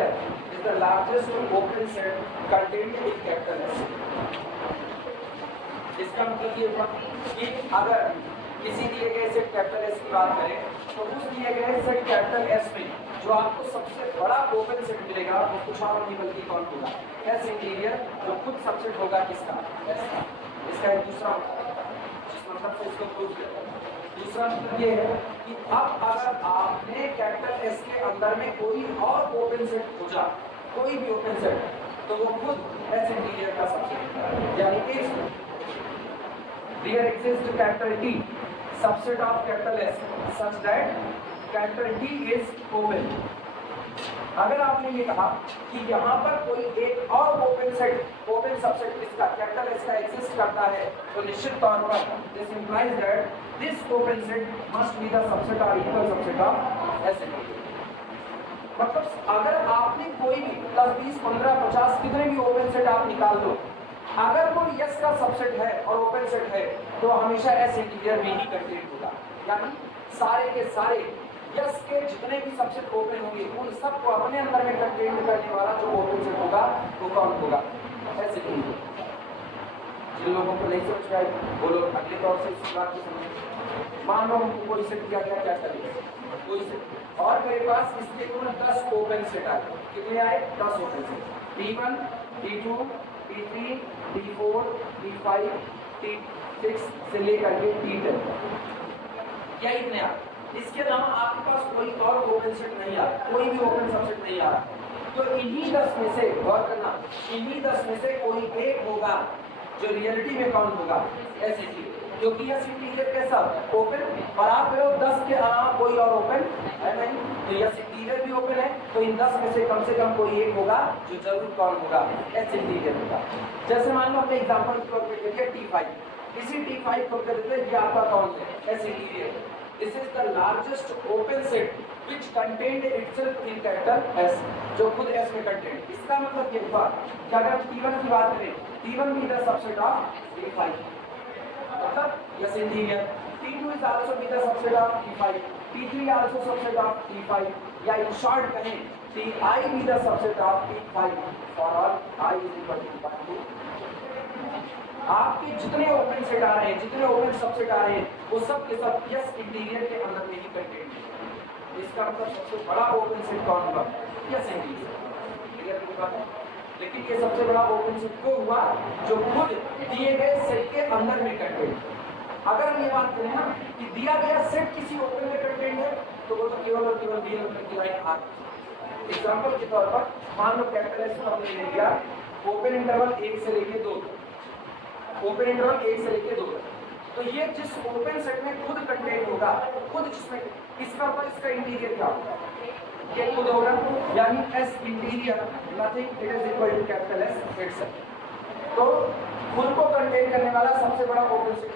Interior is the largest open set content in capital S. इसका मतलब ये हुआ कि अगर किसी दिए गए सेट कैपिटल एस की बात करें तो उस दिए गए सेट कैपिटल एस में जो आपको सबसे बड़ा ओपन सेट मिलेगा वो कुछ और नहीं बल्कि कौन होगा, एस इंटीरियर, जो खुद सबसेट होगा किसका, एस का। इसका एक दूसरा जिस मतलब से इसको प्रूव किया। दूसरा मतलब ये है कि अब अगर आपने कैपिटल एस के अंदर में कोई और ओपन सेट खोजा, कोई भी ओपन सेट, तो वो खुद एस इंटीरियर का सबसेट है। यानी कि there exists capital T subset of capital S such that capital T is open। अगर आपने ये कहा कि यहाँ पर कोई एक और ओपन सेट, ओपन सबसेट इसका कैपिटल एस का एग्जिस्ट करता है, तो निश्चित तौर पर this implies that this open set must be the subset or equal subset of S interior. मतलब अगर आपने कोई भी 10, 20, 15, 50 कितने भी ओपन सेट आप निकाल दो, अगर कोई यस का सबसेट है और ओपन सेट है तो हमेशा एस इंटीरियर में ही कंटेंट होगा। यानी सारे के सारे यस के जितने भी सबसेट ओपन होंगे उन सबको अपने अंदर में कंटेंट करने वाला जो ओपन सेट होगा वो कौन होगा, एस इंटीरियर। जिन लोगों को नहीं समझ पाए वो लोग अगले तौर से इस बात को समझें। मान लो हमको कोई सेट दिया गया, क्या करेंगे, कोई सेट, और मेरे पास इसके कुल 10 ओपन सेट आए। कितने आए, 10 open set, T1, T2, T3, T4, T5, T6 से लेकर के T10, क्या इतने आ। इसके अलावा आपके पास कोई और ओपन सेट नहीं आ, कोई भी ओपन सबसेट नहीं आ रहा। तो इन्हीं 10 में से, गौर करना, इन्हीं 10 में से कोई एक होगा जो रियलिटी में कौन होगा, एस इंटीरियर। क्योंकि यस इंटीरियर कैसा ओपन, और आप लोग 10 के अलावा कोई और ओपन है नहीं, तो यस इंटीरियर भी ओपन है, तो इन 10 में से कम कोई एक होगा जो जरूर कौन होगा, एस इंटीरियर होगा। जैसे मान लो हमने एग्जांपल के तौर पे ले लिया T5, इसी T5 को कह देते हैं ये आपका कौन है, S interior. This is the largest open set which contained itself in capital S, जो खुद S में कंटेंट। इसका मतलब ये हुआ कि अगर हम T1 की बात करें, T1 be the subset of T5, मतलब yes interior. T2 is also be the subset of T5, T3 also subset of T5, या in short कहें Ti be the subset of T5 for all I is equal to 1 to। आपके जितने open set आ रहे हैं, जितने open subset आ रहे हैं, वो सब के सब यस इंटीरियर के अंदर में ही कंटेंट है। इसका मतलब सबसे बड़ा ओपन सेट कौन होगा, यस इंटीरियर। क्लियर होगा। लेकिन ये सबसे बड़ा ओपन सेट वो हुआ जो खुद दिए गए सेट के अंदर में कंटेंट। अगर हम ये बात करें ना कि दिया गया सेट किसी ओपन में कंटेंट है, तो वो तो केवल और केवल रियल नंबर की लाइन आ। एग्जांपल के तौर पर मान लो कैपिटल एस को हमने ले लिया ओपन इंटरवल 1 से लेके 2, ओपन इंटरवल 1 से लेके 2, तो ये जिस ओपन सेट में खुद कंटेंट होगा, खुद जिसमें इसका ऊपर इसका इंटीरियर क्या होगा, ये खुद होगा, यानी S interior nothing it is equal to capital S itself. तो खुद को कंटेन करने वाला सबसे बड़ा ओपन सेट,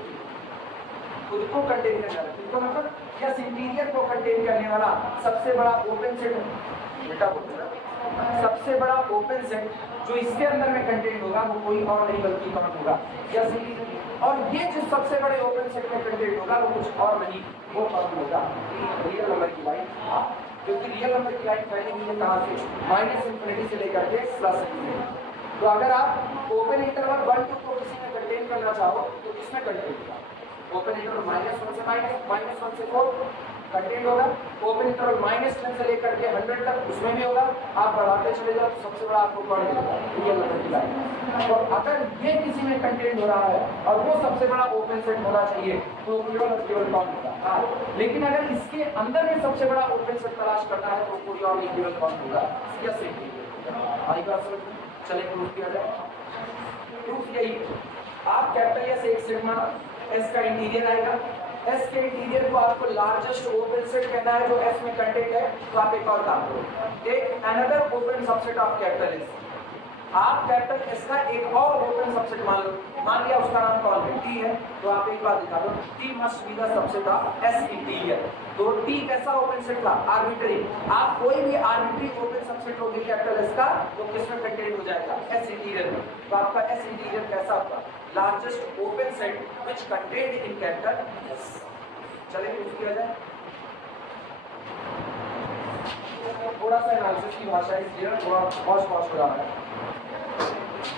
खुद को कंटेन करने वाला, इसका मतलब यस इंटीरियर को कंटेन करने वाला सबसे बड़ा ओपन सेट, बेटा बोलते हैं सबसे बड़ा ओपन सेट जो इसके अंदर में कंटेंट होगा वो कोई और नहीं बल्कि कौन होगा, यस इंटीरियर। और ये जो सबसे बड़े ओपन सेट में कंटेंट होगा वो कुछ और नहीं, वो कौन होगा, रियल नंबर की लाइन। क्योंकि रियल नंबर की लाइन फैली हुई है कहाँ से, माइनस इंफिनिटी से लेकर के प्लस इंफिनिटी। तो अगर आप ओपन इंटरवल 1 2 को किसी में कंटेन करना चाहो तो किसमें कंटेंट होगा, ओपन इंटरवल -1 से -1 से 4 कंटेंट होगा, ओपन इंटरवल -10 से लेकर के 100 तक उसमें भी होगा। आप बढ़ाते चले जाओ तो सबसे बड़ा आपको कौन मिलेगा, रियल नंबर की लाइन। तो अगर ये किसी में कंटेंट हो रहा है और वो सबसे बड़ा ओपन सेट होना चाहिए तो केवल और केवल कौन होगा। लेकिन अगर इसके अंदर में सबसे बड़ा ओपन सेट तलाश करना है तो कोई और नहीं केवल कौन होगा, यस इंटीरियर। आई बात समझ, चले प्रूफ किया जाए। प्रूफ यही, आप कैपिटल एस एक सेट माना, एस का इंटीरियर आएगा, एस के इंटीरियर को आपको लार्जेस्ट ओपन सेट कहना है जो एस में कंटेंट है, तो आप एक और काम करो, take another open subset of capital S. आप कैपिटल एस का एक और ओपन सबसेट मान लो, मान लिया उसका नाम कौन है, टी है, तो आप एक बात दिखा दो, T must be the subset of S interior. तो टी कैसा ओपन सेट था, आर्बिट्री। आप कोई भी आर्बिट्री ओपन सबसेट लोगे कैपिटल एस का तो किसमें कंटेंट हो जाएगा, एस इंटीरियर में। तो आपका एस इंटीरियर कैसा होगा, largest open set which contained in capital S. चलिए प्रूफ किया जाए। थोड़ा थोड़ा सा एनालिसिस की भाषा इसलिए थोड़ा पॉज हो रहा है।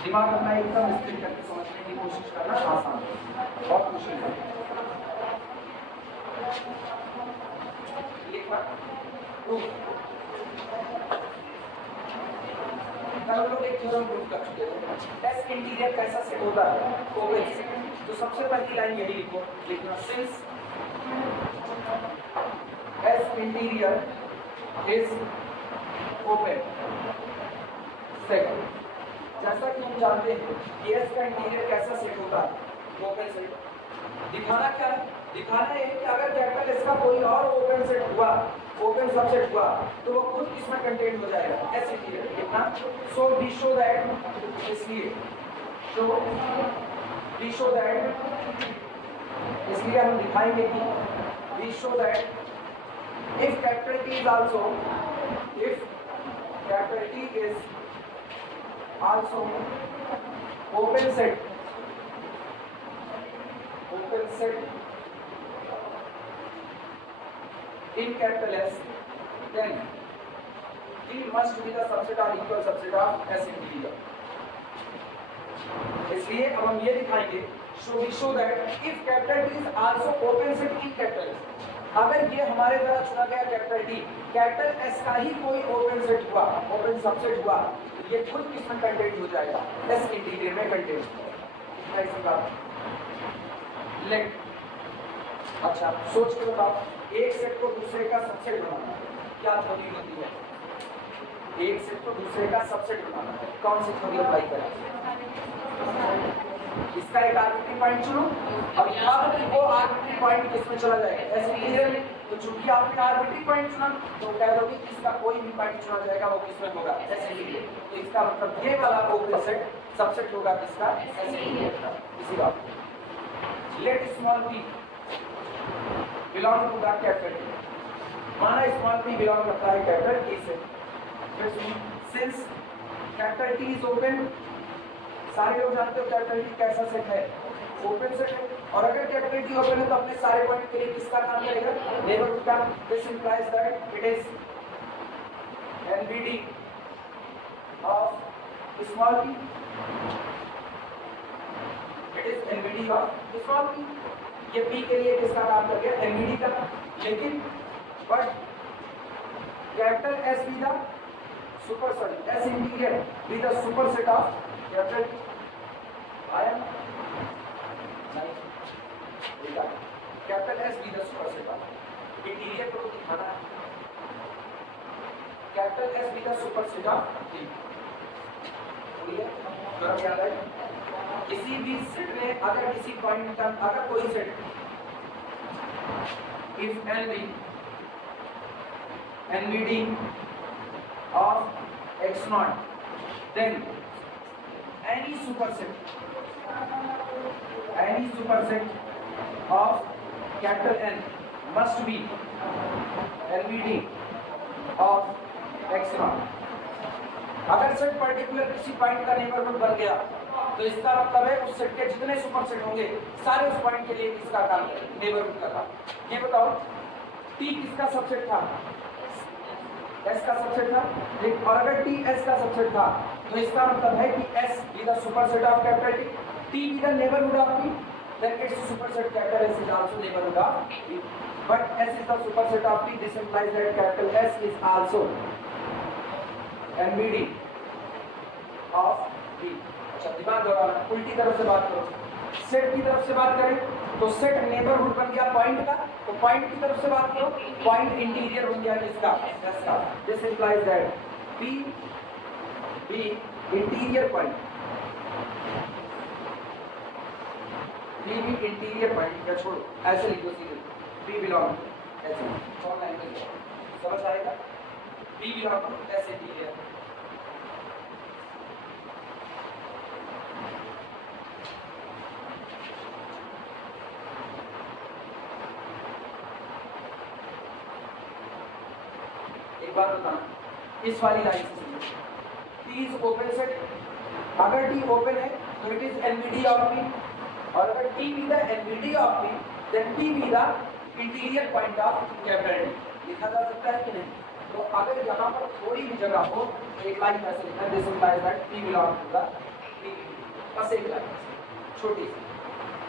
दिमाग अपना एकदम स्थिर करके समझने की कोशिश करना आसान है, बहुत मुश्किल है। एक बार कल लोग एक थ्योरम प्रूव कर चुके थे, एस इंटीरियर कैसा सेट होता है, ओपन सेट। तो सबसे पहली लाइन यही लिखो, लिखना since S interior is open set. जैसा कि हम जानते हैं कि एस का इंटीरियर कैसा सेट होता है, ओपन सेट। दिखाना क्या है, दिखाना है कि अगर कैपिटल एस का कोई और ओपन सेट हुआ, ओपन सबसेट हुआ, तो वो खुद इसमें कंटेन हो जाएगा, एस इंटीरियर। कितना सो वी शो दैट, इसलिए वी शो दैट, इसलिए हम दिखाएंगे कि we show that if capital T is also, if capital T is also open set in capital S, then T must be the subset or equal subset of S interior. इसलिए अब हम ये दिखाएंगे, so we show that if capital T is also open set in capital S, अगर ये हमारे द्वारा चुना गया कैपिटल टी, कैपिटल एस का ही कोई ओपन सेट हुआ, ओपन सबसेट हुआ, ये खुद किसमें कंटेंट हो जाएगा, एस इंटीरियर में कंटेंट हो जाएगा। लेट, अच्छा सोच के बताओ, एक सेट को दूसरे का सबसेट बनाना क्या थ्योरी होती है, एक सेट को दूसरे का सबसेट बनाना कौन सी थ्योरी अप्लाई करें, इसका एक आर्बिट्री पॉइंट चुनो, अब यहाँ पर वो आर्बिट्री पॉइंट किसमें चला जाएगा, एस इंटीरियर में। तो चूंकि आपने आर्बिट्री पॉइंट चुना, तो कह दो कि इसका कोई भी पॉइंट चुना जाएगा वो किसमें होगा, एस इंटीरियर। तो इसका मतलब ये वाला ओपन सेट सबसेट होगा किसका, एस इंटीरियर का। इसी बात let small p belong to the capital T, माना स्मॉल p बिलोंग करता है कैपिटल T से, फिर since capital T is open, सारे लोग जानते हो कैपिटल T कैसा सेट है, ओपन सेट है। और अगर कैपिटल T ओपन है तो अपने सारे पॉइंट के लिए किसका काम करेगा, नेबरहुड का। This implies that it is NBD of small p, it is NBD of small p। ये p के लिए किसका काम कर गया, एनबीडी का। लेकिन but capital S be the superset, S interior be the superset of capital T। आया capital S be the superset of interior को दिखाना है, capital S be the superset of T। तो याद है किसी भी सेट में अगर किसी पॉइंट का अगर कोई set if NVD of X naught, then any superset of capital N must be NVD of X naught। अगर सेट पर्टिकुलर किसी पॉइंट का नेबरहुड बन गया तो इसका मतलब है उस सेट के जितने सुपरसेट होंगे सारे उस पॉइंट के लिए किसका काम, नेबरहुड का काम। ये बताओ T किसका सबसेट था, S का सबसेट था, और अगर T S का सबसेट था तो इसका मतलब है कि S be the superset of capital T be the neighborhood of T, then its superset capital S is also neighborhood of T, but S is the superset of T, this implies that capital S is also NVD of T। अच्छा दिमाग दौड़ाना, उल्टी तरफ से बात करो, set की तरफ से बात करें तो सेट नेबरहुड बन गया पॉइंट का, तो पॉइंट की तरफ से बात करो पॉइंट इंटीरियर बन गया किसका, S का। This implies that P be interior point, P be interior point, या छोड़ो ऐसे लिखो सीधे P बिलोंग ऐसे और लाइन में समझ आएगा, P belong to S interior. एक बात बताना, इस वाली लाइन से T इज ओपन सेट, अगर T ओपन है तो it is NVD of T, और अगर T be the NVD of T, then T be the interior point of capital T। लिखा जा सकता है कि नहीं, तो अगर यहाँ पर थोड़ी भी जगह हो तो एक लाइन ऐसे लिखना है, this implies that P belong to the P, बस एक लाइन छोटी सी,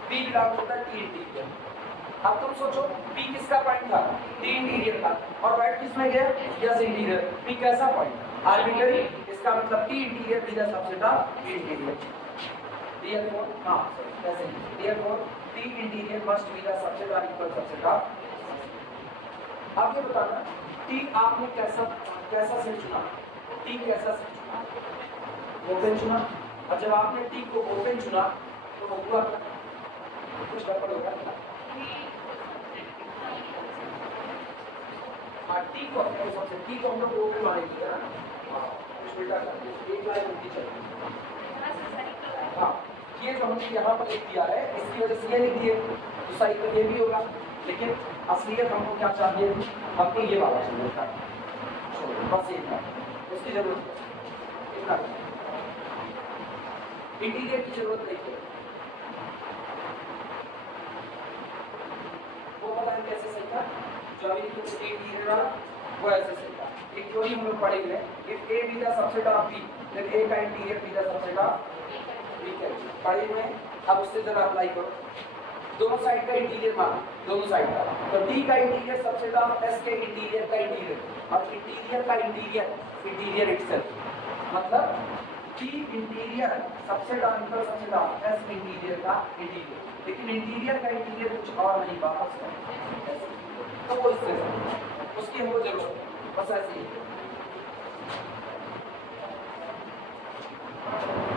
P belong to the T interior. अब तुम सोचो P किसका पॉइंट था, T इंटीरियर का, और राइट किस में गया, यस इंटीरियर। P कैसा पॉइंट, आर्बिट्ररी, इसका मतलब T इंटीरियर भी the subset of T interior. Therefore, हाँ ऐसे, Therefore T interior must be the subset or equal subset of. अब ये बताना T आपने कैसा सेट चुना, T कैसा सेट चुना, ओपन चुना, और जब आपने T को ओपन चुना तो हुआ कुछ गड़बड़ होगा। हाँ T को अपने सबसे T को हम लोग ओपन मानेंगे ना, कुछ उल्टा कर दिया, एक लाइन उल्टी चल। हाँ ये जो हमने यहाँ पर लिख दिया है इसकी वजह से ये लिख दिए तो सही तो ये भी होगा, लेकिन असलियत हमको क्या चाहिए, हमको ये वाला चाहिए था, बस इतना, उसकी जरूरत है इतना, इंटीरियर की जरूरत नहीं है। वो पता है कैसे सही था, जो अभी लिखे इंटीरियर वाला वो ऐसे सही था। एक थ्योरी हम लोग पढ़ेंगे, if A be the subset of B then A का interior be the subset of B है, पढ़े हुए। अब उससे जरा अप्लाई करो, दोनों साइड का इंटीरियर मानो, दोनों साइड का, तो D का इंटीरियर सबसेट ऑफ S के इंटीरियर का इंटीरियर, और इंटीरियर का इंटीरियर इटसेल्फ, मतलब T interior subset of equal subset of S interior का इंटीरियर, लेकिन इंटीरियर का इंटीरियर कुछ और नहीं, वापस तो वो इससे उसकी हमको जरूरत है, बस ऐसे ही।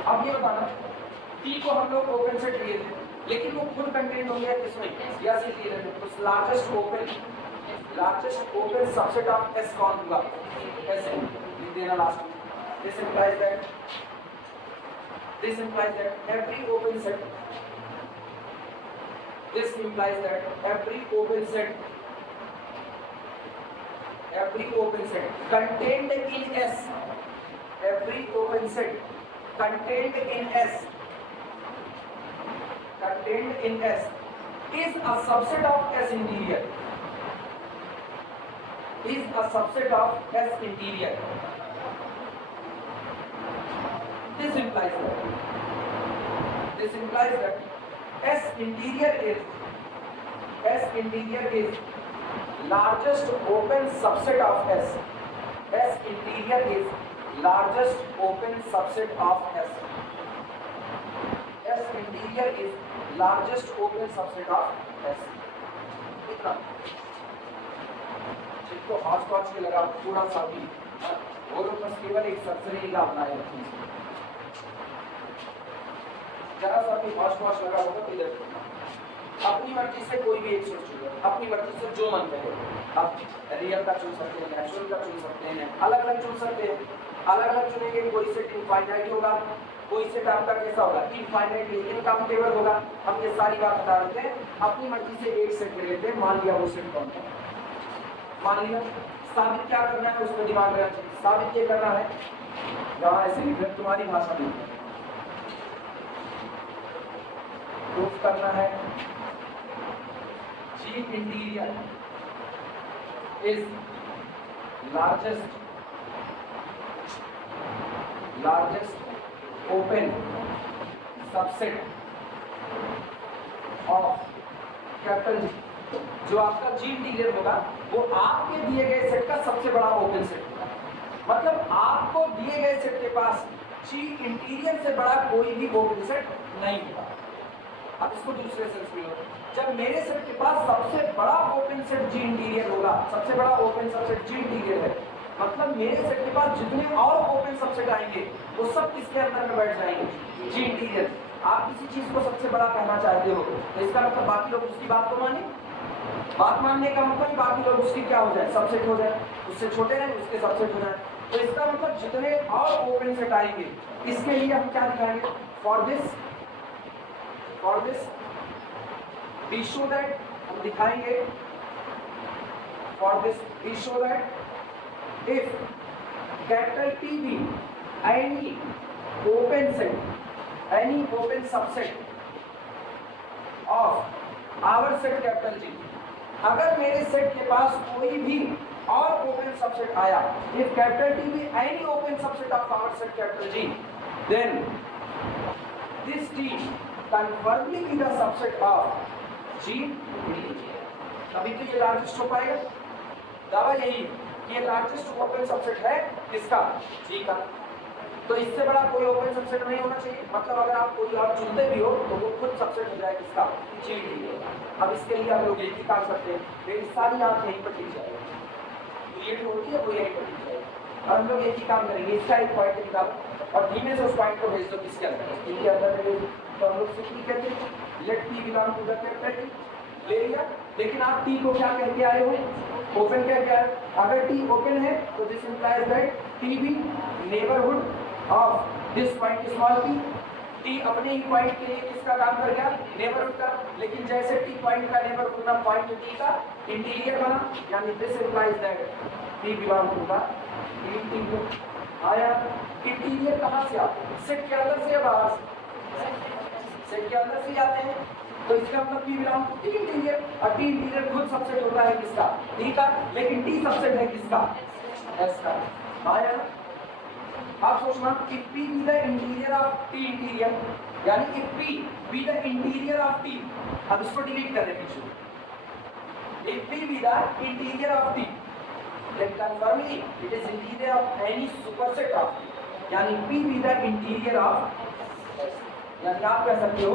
अब ये बताना T को हम लोग ओपन सेट लिए थे, लेकिन वो फुल कंटेंट हो गया किसमें, यस इंटीरियर में, उस largest open subset of S कौन होगा, ऐसे लिख देना लास्ट में। This implies that every open set, this implies that every open set contained in S, every open set contained in S is a subset of S interior, is a subset of S interior. This implies that S interior is largest open subset of S. S interior is largest open subset of S. S interior is largest open subset of S. इतना जिनको Hooch पॉच के लगा थोड़ा सा भी, वो लोग बस केवल एक सरसरी का अपना है, जरा सा भी हॉच पॉच लगा होगा तो इधर अपनी मर्जी से कोई भी एक सोच चुके, अपनी मर्जी से जो मन करे, आप रियल का चुन सकते हैं, नेचुरल का चुन सकते हैं, अलग अलग चुन सकते हैं, अलग अलग चुनेंगे। कोई सेट इनफाइनाइट होगा, कोई सेट आपका कैसा होगा, इनफाइनाइट इनकाउंटेबल होगा। हम ये सारी बात बता रहे थे, अपनी मर्जी से एक सेट ले लेते हैं, मान लिया वो सेट कौन है, मान लिया। साबित क्या करना है उस पर दिमाग रहना चाहिए, साबित ये करना है, यहाँ ऐसे लिख रहे तुम्हारी भाषा में प्रूफ करना है G interior is largest open subset of capital G। जो आपका G इंटीरियर होगा वो आपके दिए गए सेट का सबसे बड़ा ओपन सेट होगा, मतलब आपको दिए गए सेट के पास G इंटीरियर से बड़ा कोई भी ओपन सेट नहीं होगा। अब इसको दूसरे सेंस में लो, जब मेरे सेट के पास सबसे बड़ा ओपन सेट G इंटीरियर होगा, सबसे बड़ा ओपन सबसेट G इंटीरियर है, मतलब मेरे सेट के पास जितने और ओपन सबसेट आएंगे वो सब किसके अंदर में बैठ जाएंगे, G इंटीरियर। आप किसी चीज को सबसे बड़ा कहना चाहते हो तो इसका मतलब बाकी लोग उसकी बात को माने, बात मानने का मतलब बाकी लोग उसकी क्या हो जाए, सबसेट हो जाए, उससे छोटे हैं उसके सबसेट हो जाए। तो इसका मतलब जितने और ओपन सेट आएंगे इसके लिए हम क्या दिखाएंगे, for this we show that, हम दिखाएंगे for this we show that if capital T be any open subset of our set capital G, अगर मेरे सेट के पास कोई भी और ओपन सबसेट आया, if capital T be any open subset of our set capital G, then this T can firmly be the subset of G. अभी तो ये लार्जेस्ट हो पाएगा, दावा यही कि ये लार्जेस्ट ओपन सबसेट है किसका, जी का। तो इससे बड़ा कोई ओपन सबसेट नहीं होना चाहिए, मतलब अगर आप कोई और चुनते भी हो तो वो खुद सबसेट हो जाए किसका, जी डी। अब इसके लिए आप लोग एक ही काम करते हैं, मेरी सारी आंख यहीं पर टिक जाएगी, क्रिएट होती है वो यहीं पर टिक जाएगी, और हम लोग एक ही काम करेंगे, इसका एक पॉइंट निकालो और धीमे से उस पॉइंट को भेज दो किसके अंदर, इनके अंदर। तो हम लोग सिंपली कहते हैं let T belong to the capital T, ले लिया। लेकिन आप टी को क्या कह के आए हो, ओपन कह के आए। अगर टी ओपन है तो this implies that T be neighbourhood of this point small T. T अपने ही पॉइंट के लिए किसका काम कर गया, नेबरहुड का। लेकिन जैसे टी पॉइंट का नेबरहुड ना पॉइंट टी का इंटीरियर बना, यानी this implies that T belong to the interior. आया, इंटीरियर कहाँ से आते हैं, सेट के अंदर से या बाहर से, सेट के अंदर से आते हैं। तो इसका मतलब T belong to T interior, और टी इंटीरियर खुद सबसेट होता है किसका, टी का। लेकिन टी सबसेट है किसका, एस का। आया, आप सोचना if P be the interior of T interior, यानी if P be the interior of T, अब इसको डिलीट कर दें पीछे। If P be the interior of T, then confirmly it is interior of any superset of T, यानी P be the interior of S, यानी आप कह सकते हो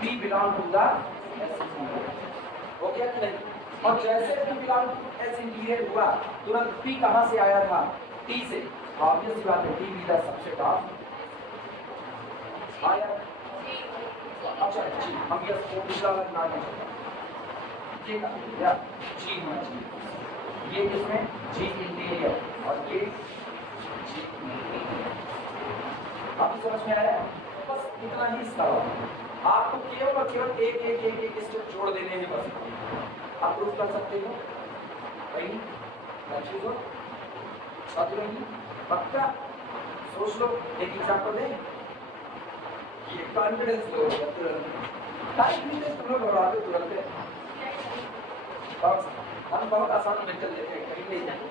P belong to the S interior। हो गया कि नहीं? और जैसे P belong to S interior हुआ, तुरंत P कहाँ से आया था, T से। ऑब्वियस बात है, T be the subset of आया। अच्छा जी, हम ये दूसरा वाला ना करें, ये का या जी होना चाहिए, ये किसमें, जी इंटीरियर, और ये जी इंटीरियर। आपको समझ में आया? बस इतना ही इसका होगा, आपको केवल और केवल एक एक एक एक स्टेप जोड़ देने हैं बस। आप प्रूफ कर सकते हो भाई, अच्छी हो बात नहीं, पक्का सोच लो। एक एग्जांपल दें, ये कॉन्फिडेंस लो तुरंत, टाइम नहीं तुम लोग घबराते तुरंत। हम बहुत आसान मेथड लेते हैं, कहीं नहीं जाएंगे।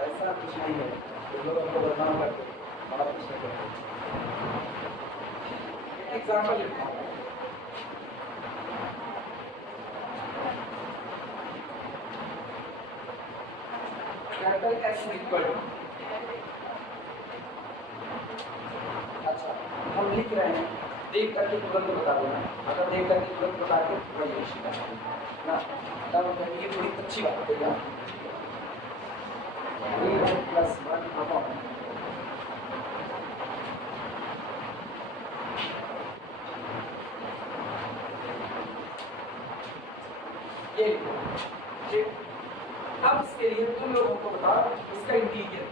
ऐसा कुछ नहीं है, लोग हमको बदनाम करते हैं, और कुछ नहीं करते। एग्जाम्पल लिखता हूँ, कैपिटल एस इक्वल, अच्छा हम लिख रहे हैं, देख करके तुरंत बता देना, अगर देख करके तुरंत बता के वही ना, तब ये थोड़ी अच्छी बात है यार। प्लस वन अपॉन ये, अब इसके लिए तुम लोगों को बताओ इसका इंटीरियर,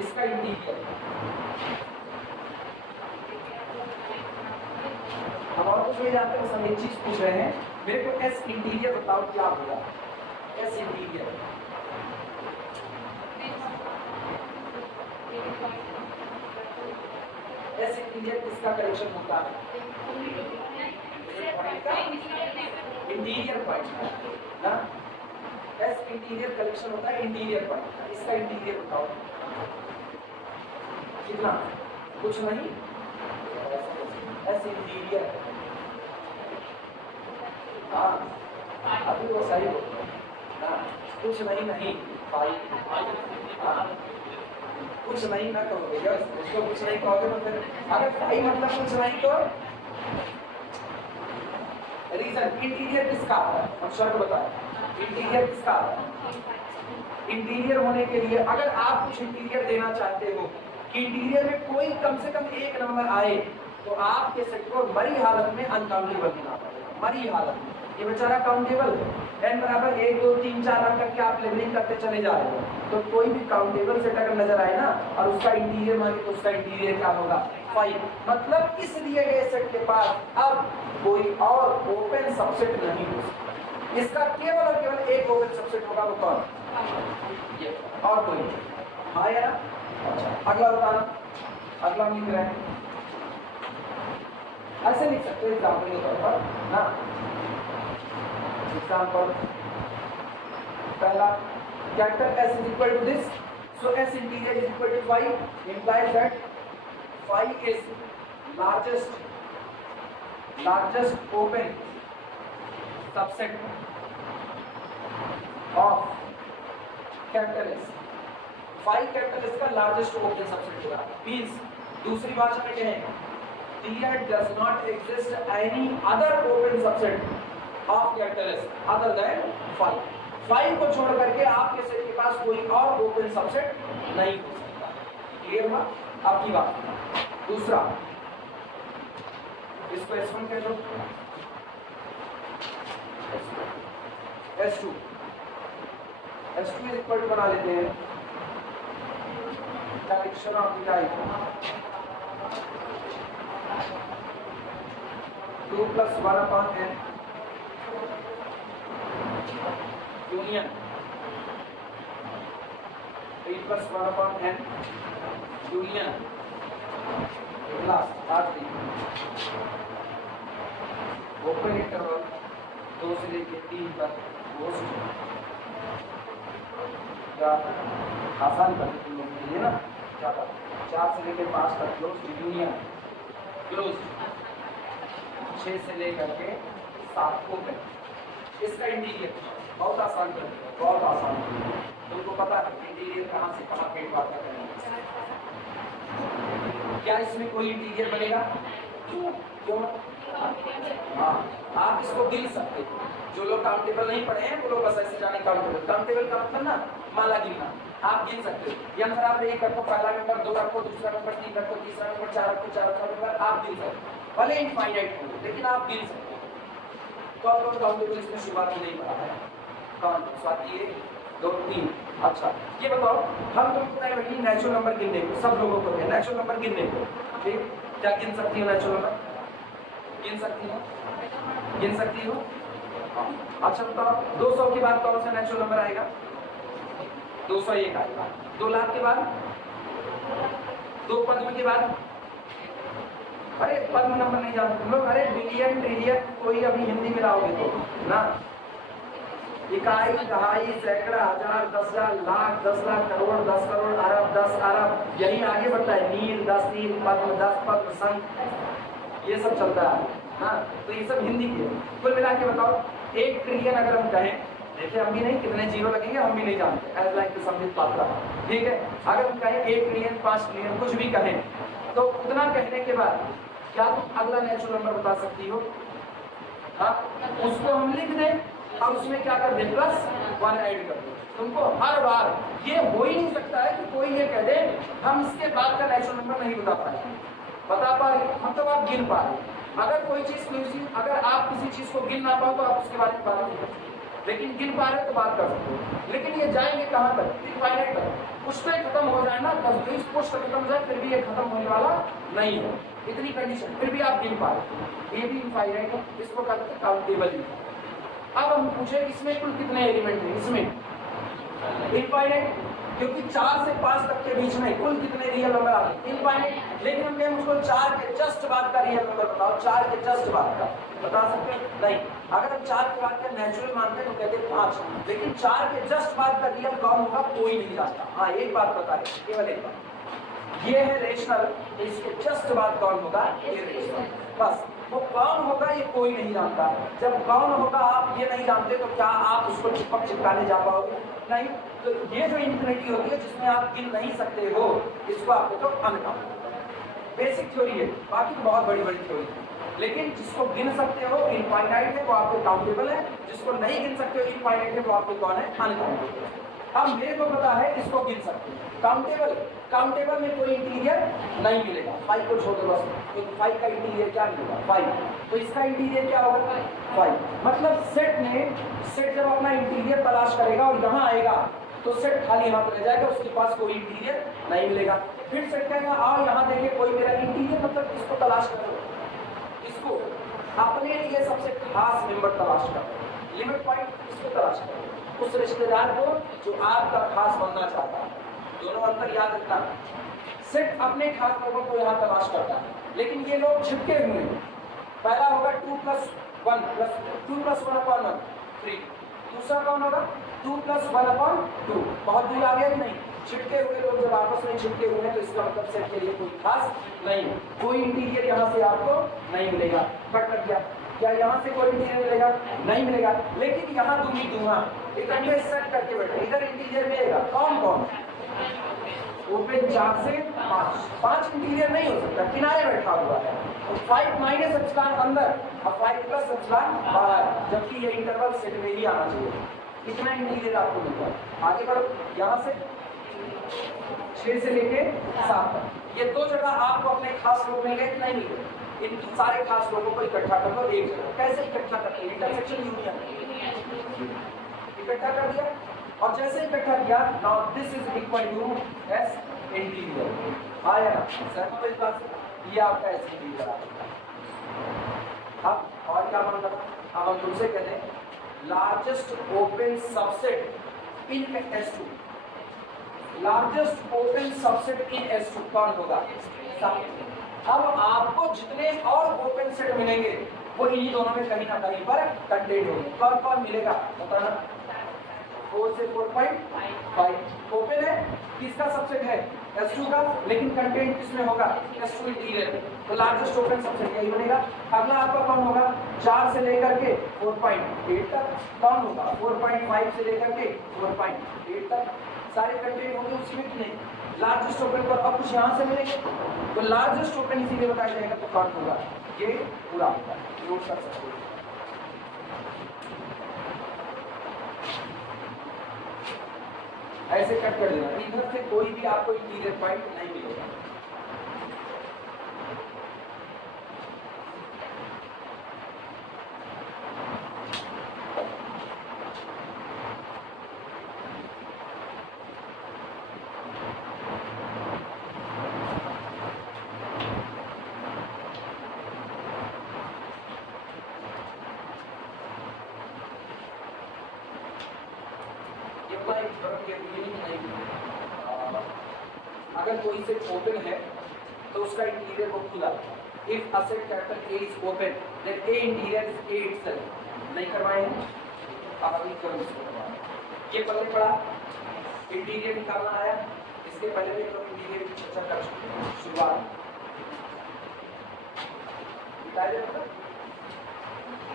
इसका इंटीरियर हम और कुछ नहीं जानते, बस हम एक चीज पूछ रहे हैं, मेरे को एस इंटीरियर बताओ क्या होगा, एस इंटीरियर। एस इंटीरियर किसका कलेक्शन होता है, इंटीरियर पॉइंट ना, एस इंटीरियर कलेक्शन होता है इंटीरियर पॉइंट। इसका इंटीरियर बताओ कितना, कुछ नहीं, एस इंटीरियर। हाँ अभी वो सही हो ना, कुछ नहीं फाइव, कुछ नहीं ना कहो भैया, उसको कुछ नहीं कहोगे तो फिर अगर फाइव मतलब कुछ नहीं तो रीजन। इंटीरियर किसका आता है, हम शर्त बताएं, इंटीरियर किसका आता है। इंटीरियर होने के लिए अगर आप कुछ इंटीरियर देना चाहते हो कि इंटीरियर में कोई कम से कम एक नंबर आए, तो आपके सेट को मरी हालत में अनकाउंटेबल देना पड़ेगा, मरी हालत में। ये बेचारा काउंटेबल n बराबर 1 2 3 4 रख करके आप लेवलिंग करते चले जा रहे हो, तो कोई भी काउंटेबल सेट अगर नजर आए ना और उसका इंटीरियर माने तो उसका इंटीरियर क्या होगा, 5। मतलब इस दिए गए सेट के पास अब कोई और ओपन सबसेट नहीं हो सकता, इसका केवल और केवल एक ओपन सबसेट होगा, वो कौन, ये, और कोई नहीं। हाँ यार, अच्छा अगला बताना, अगला लिख रहे हैं ऐसे लिख सकते हो एग्जाम्पल के तौर पर ना। एग्जाम्पल पहला, capital S is equal to this, so S interior is equal to 5 implies that 5 is largest open subset of capital S। 5 capital S का लार्जेस्ट ओपन सबसेट होगा। मींस दूसरी भाषा में कहें, there does not exist any other open subset of capital S other than 5। 5 को छोड़ करके आपके सेट के पास कोई और ओपन सबसेट नहीं हो सकता। क्लियर हुआ आपकी बात। दूसरा, इसको S1 कह दो, S2 इज इक्वल टू बना लेते हैं direction of the type 2 + 1/n union 8 + 1/n union last आखिरी ओपन इंटरवल 2 से लेकर 3 तक पोस्ट या आसान करके तुम लोग के लिए ना ज़्यादा 4 से लेकर 5 तक क्लोज यूनियन क्लोज 6 से लेकर के 7 ओपन। इसका इंटीरियर बहुत आसान कर दिया, बहुत आसान। तुमको पता है इंटीरियर कहाँ से कहाँ पेट बात करेंगे। क्या इसमें कोई इंटीरियर बनेगा? क्यों? हाँ, आप इसको गिन सकते हो। जो लोग काउंटेबल नहीं पढ़े हैं वो लोग बस ऐसे जाने काउंटेबल। काउंटेबल का मतलब ना माला गिनना, आप गिन सकते हो। या फिर आप एक रखो, पहला नंबर 2 रखो, दूसरा नंबर 3 रखो, तीसरा नंबर 4 रखो, चौथा नंबर आप गिन सकते हो। भले इनफाइनाइट हो लेकिन आप गिन सकते हो। तो आप लोग काउंटेबल इसमें शुरुआत नहीं पढ़ा है। काउंट 1 2 3। अच्छा ये बताओ, हम तुमको बताए वही नेचुरल नंबर गिनने को, सब लोगों को है नेचुरल नंबर गिनने को। ठीक, क्या गिन सकती हो नेचुरल नंबर? गिन सकती हो? गिन सकती हो? अच्छा बताओ 200 के बाद कौन सा नेचुरल नंबर आएगा? 201 आएगा। 2 लाख के बाद? 2 पद्म के बाद? अरे पद्म नंबर नहीं जानते तुम लोग? अरे बिलियन ट्रिलियन कोई अभी हिंदी में लाओगे तो ना, इकाई दहाई सैकड़ा हजार 10,000 लाख 10 लाख करोड़ 10 करोड़ अरब 10 अरब, यही आगे बढ़ता है। नील 10 नील पद्म 10 पद्म संख, ये सब चलता है। हाँ तो ये सब हिंदी के। कुल मिला के बताओ 1 ट्रिलियन अगर हम कहें, देखिए हम भी नहीं, कितने जीरो लगेंगे हम भी नहीं जानते, एज लाइक संबित पात्रा। ठीक है, अगर हम कहें 1 ट्रिलियन 5 ट्रिलियन कुछ भी कहें तो उतना कहने के बाद क्या तुम अगला नेचुरल नंबर बता सकती हो? हाँ, उसको हम लिख दें और उसमें क्या कर दें +1 ऐड कर दें। तुमको हर बार ये हो ही नहीं सकता है कि कोई ये कह दे हम इसके बाद का नेचुरल नंबर नहीं बता पाए। बता पा रहे मतलब आप गिन पा रहे। अगर कोई चीज अगर आप किसी चीज को गिन ना पाओ तो आप उसके बारे में बात नहीं कर सकते, लेकिन गिन पा रहे तो बात कर सकते हो। लेकिन ये जाएंगे कहाँ तक? इनफाइनाइट तक। उस पर खत्म हो जाए ना 10-20 पोस्ट तक खत्म हो जाए फिर भी ये खत्म होने वाला नहीं है, इतनी कंडीशन फिर भी आप गिन पा रहे। ये भी इनफाइनाइट है, इसको कहते हैं काउंटेबल। अब हम पूछे इसमें कुल कितने एलिमेंट हैं? इसमें इनफाइनाइट, क्योंकि 4 से 5 तक के बीच में कुल कितने रियल नंबर आ गए? इनफाइनाइट। लेकिन हम कहें मुझको 4 के जस्ट बाद का रियल नंबर बताओ, 4 के जस्ट बाद का बता सकते हैं? नहीं। अगर हम 4 के बाद का नेचुरल मानते हैं तो कहते हैं 5, लेकिन 4 के जस्ट बाद का रियल कौन होगा कोई नहीं जानता। हाँ एक बात बता रहे, केवल एक बात, ये है रेशनल, इसके जस्ट बाद कौन होगा? ये रेशनल। बस वो कौन होगा ये कोई नहीं जानता। जब कौन होगा आप ये नहीं जानते तो क्या आप उसको चिपकाने जा पाओगे? नहीं। तो ये जो इन्फिनिटी होती है जिसमें आप गिन नहीं सकते हो, इसको आप तो अनकाउंटेबल। बेसिक थ्योरी है, बाकी तो बहुत बड़ी बड़ी थ्योरी है। लेकिन जिसको गिन सकते हो इनफाइनाइट है वो आपको काउंटेबल है, जिसको नहीं गिन सकते हो इनफाइनाइट है वो आपको कौन है? अनकाउंटेबल। अब मेरे को पता है इसको गिन सकते हैं। काउंटेबल, काउंटेबल में कोई इंटीरियर नहीं मिलेगा। 5 को छोड़ दो बस, तो 5 का इंटीरियर क्या मिलेगा? 5। तो इसका इंटीरियर क्या होगा? 5। मतलब सेट जब अपना इंटीरियर तलाश करेगा और यहाँ आएगा तो सेट खाली हाथ रह जाएगा, उसके पास कोई इंटीरियर नहीं मिलेगा। फिर सेट कहेगा आओ यहाँ देखिए कोई मेरा इंटीरियर, मतलब इसको तलाश करो, इसको अपने लिए सबसे खास मेंबर तलाश करो, लिमिट पॉइंट इसको तलाश करो, उस रिश्तेदार को जो आपका खास बनना चाहता है। दोनों अंतर याद रखना। सेट अपने खास लोगों को यहाँ तलाश करता है, लेकिन ये लोग छिपके हुए हैं, पहला होगा 2 + 1 + 2 + 1/1 3। दूसरा कौन होगा 2 + 1/2। बहुत दूर आ गया कि नहीं? छिटके हुए लोग जब आपस में छिटके हुए हैं तो इसका मतलब सेट के लिए कोई खास नहीं है, कोई इंटीरियर यहाँ से आपको नहीं मिलेगा। कट लग गया। क्या यहाँ से कोई इंटीरियर मिलेगा? नहीं मिलेगा। लेकिन यहाँ दूरी दूंगा इकट्ठे सेट करके बैठे, इधर इंटीरियर मिलेगा। कौन कौन? ओपन 4 से 5 इंटीरियर नहीं हो सकता, किनारे बैठा हुआ है। तो 5 - एप्सिलॉन अंदर और 5 + एप्सिलॉन बाहर, जबकि ये इंटरवल सेट में ही आना चाहिए। कितना इंटीरियर आपको मिलता है? आगे बढ़ो, यहाँ से 6 से लेके 7 तक। ये दो जगह आपको अपने खास लोग मिल गए कि नहीं मिल गए? इन सारे खास लोगों को इकट्ठा कर दो एक जगह। कैसे इकट्ठा करते हैं? इंटरसेक्शन यूनियन इकट्ठा कर दिया, और जैसे इकट्ठा किया, now this is equal to S interior. आया ना सर? तो इस बात से ये आपका एस इंटीरियर आ गया। अब और क्या मांगा था? अब हम तुमसे कहते हैं लार्जेस्ट ओपन सबसेट इन S2। लार्जेस्ट ओपन सबसेट इन S2 कौन होगा? अब आपको जितने और ओपन सेट मिलेंगे वो इन्हीं दोनों में कहीं ना कहीं पर कंटेंट होंगे। कौन कौन मिलेगा बताना? 4 से 4.5 ओपन है। किसका सबसेट है? S2 का, लेकिन कंटेंट किसमें होगा? S2 interior. तो लार्जेस्ट ओपन सबसेट यही बनेगा। अगला आपका कौन होगा? 4 से लेकर के 4.8 तक। कौन होगा? 4.5 से लेकर के 4.8 तक सारे कंटेंट होंगे उसी में कि नहीं? लार्जेस्ट ओपन पर अब कुछ यहाँ से मिलेंगे, तो लार्जेस्ट ओपन इसीलिए बताया जाएगा। तो कौन होगा? ये पूरा होगा। नोट कर सकते हो। ऐसे कट कर देना, इधर से कोई भी आपको इंटीरियर पॉइंट नहीं मिलेगा। अगर कोई से ओपन है तो उसका इंटीरियर वो खुला। If a set capital A is open then A interior is A itself. नहीं करवाए हैं? अब अभी करो इसको। ये पहले पढ़ा, इंटीरियर निकालना आया। इसके पहले भी हम इंटीरियर की चर्चा कर चुके हैं। शुरुआत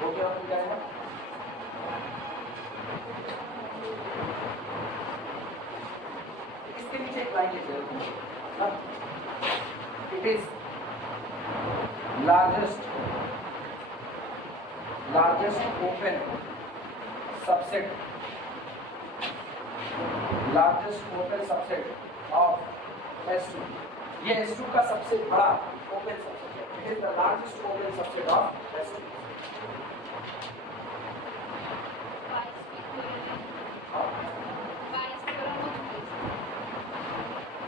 हो गया हो जाएगा। इसके नीचे एक लाइन लिख दो। It is largest open subset of S2। ये S2 का सबसे बड़ा ओपन सबसेट है। It is the largest open subset of S2।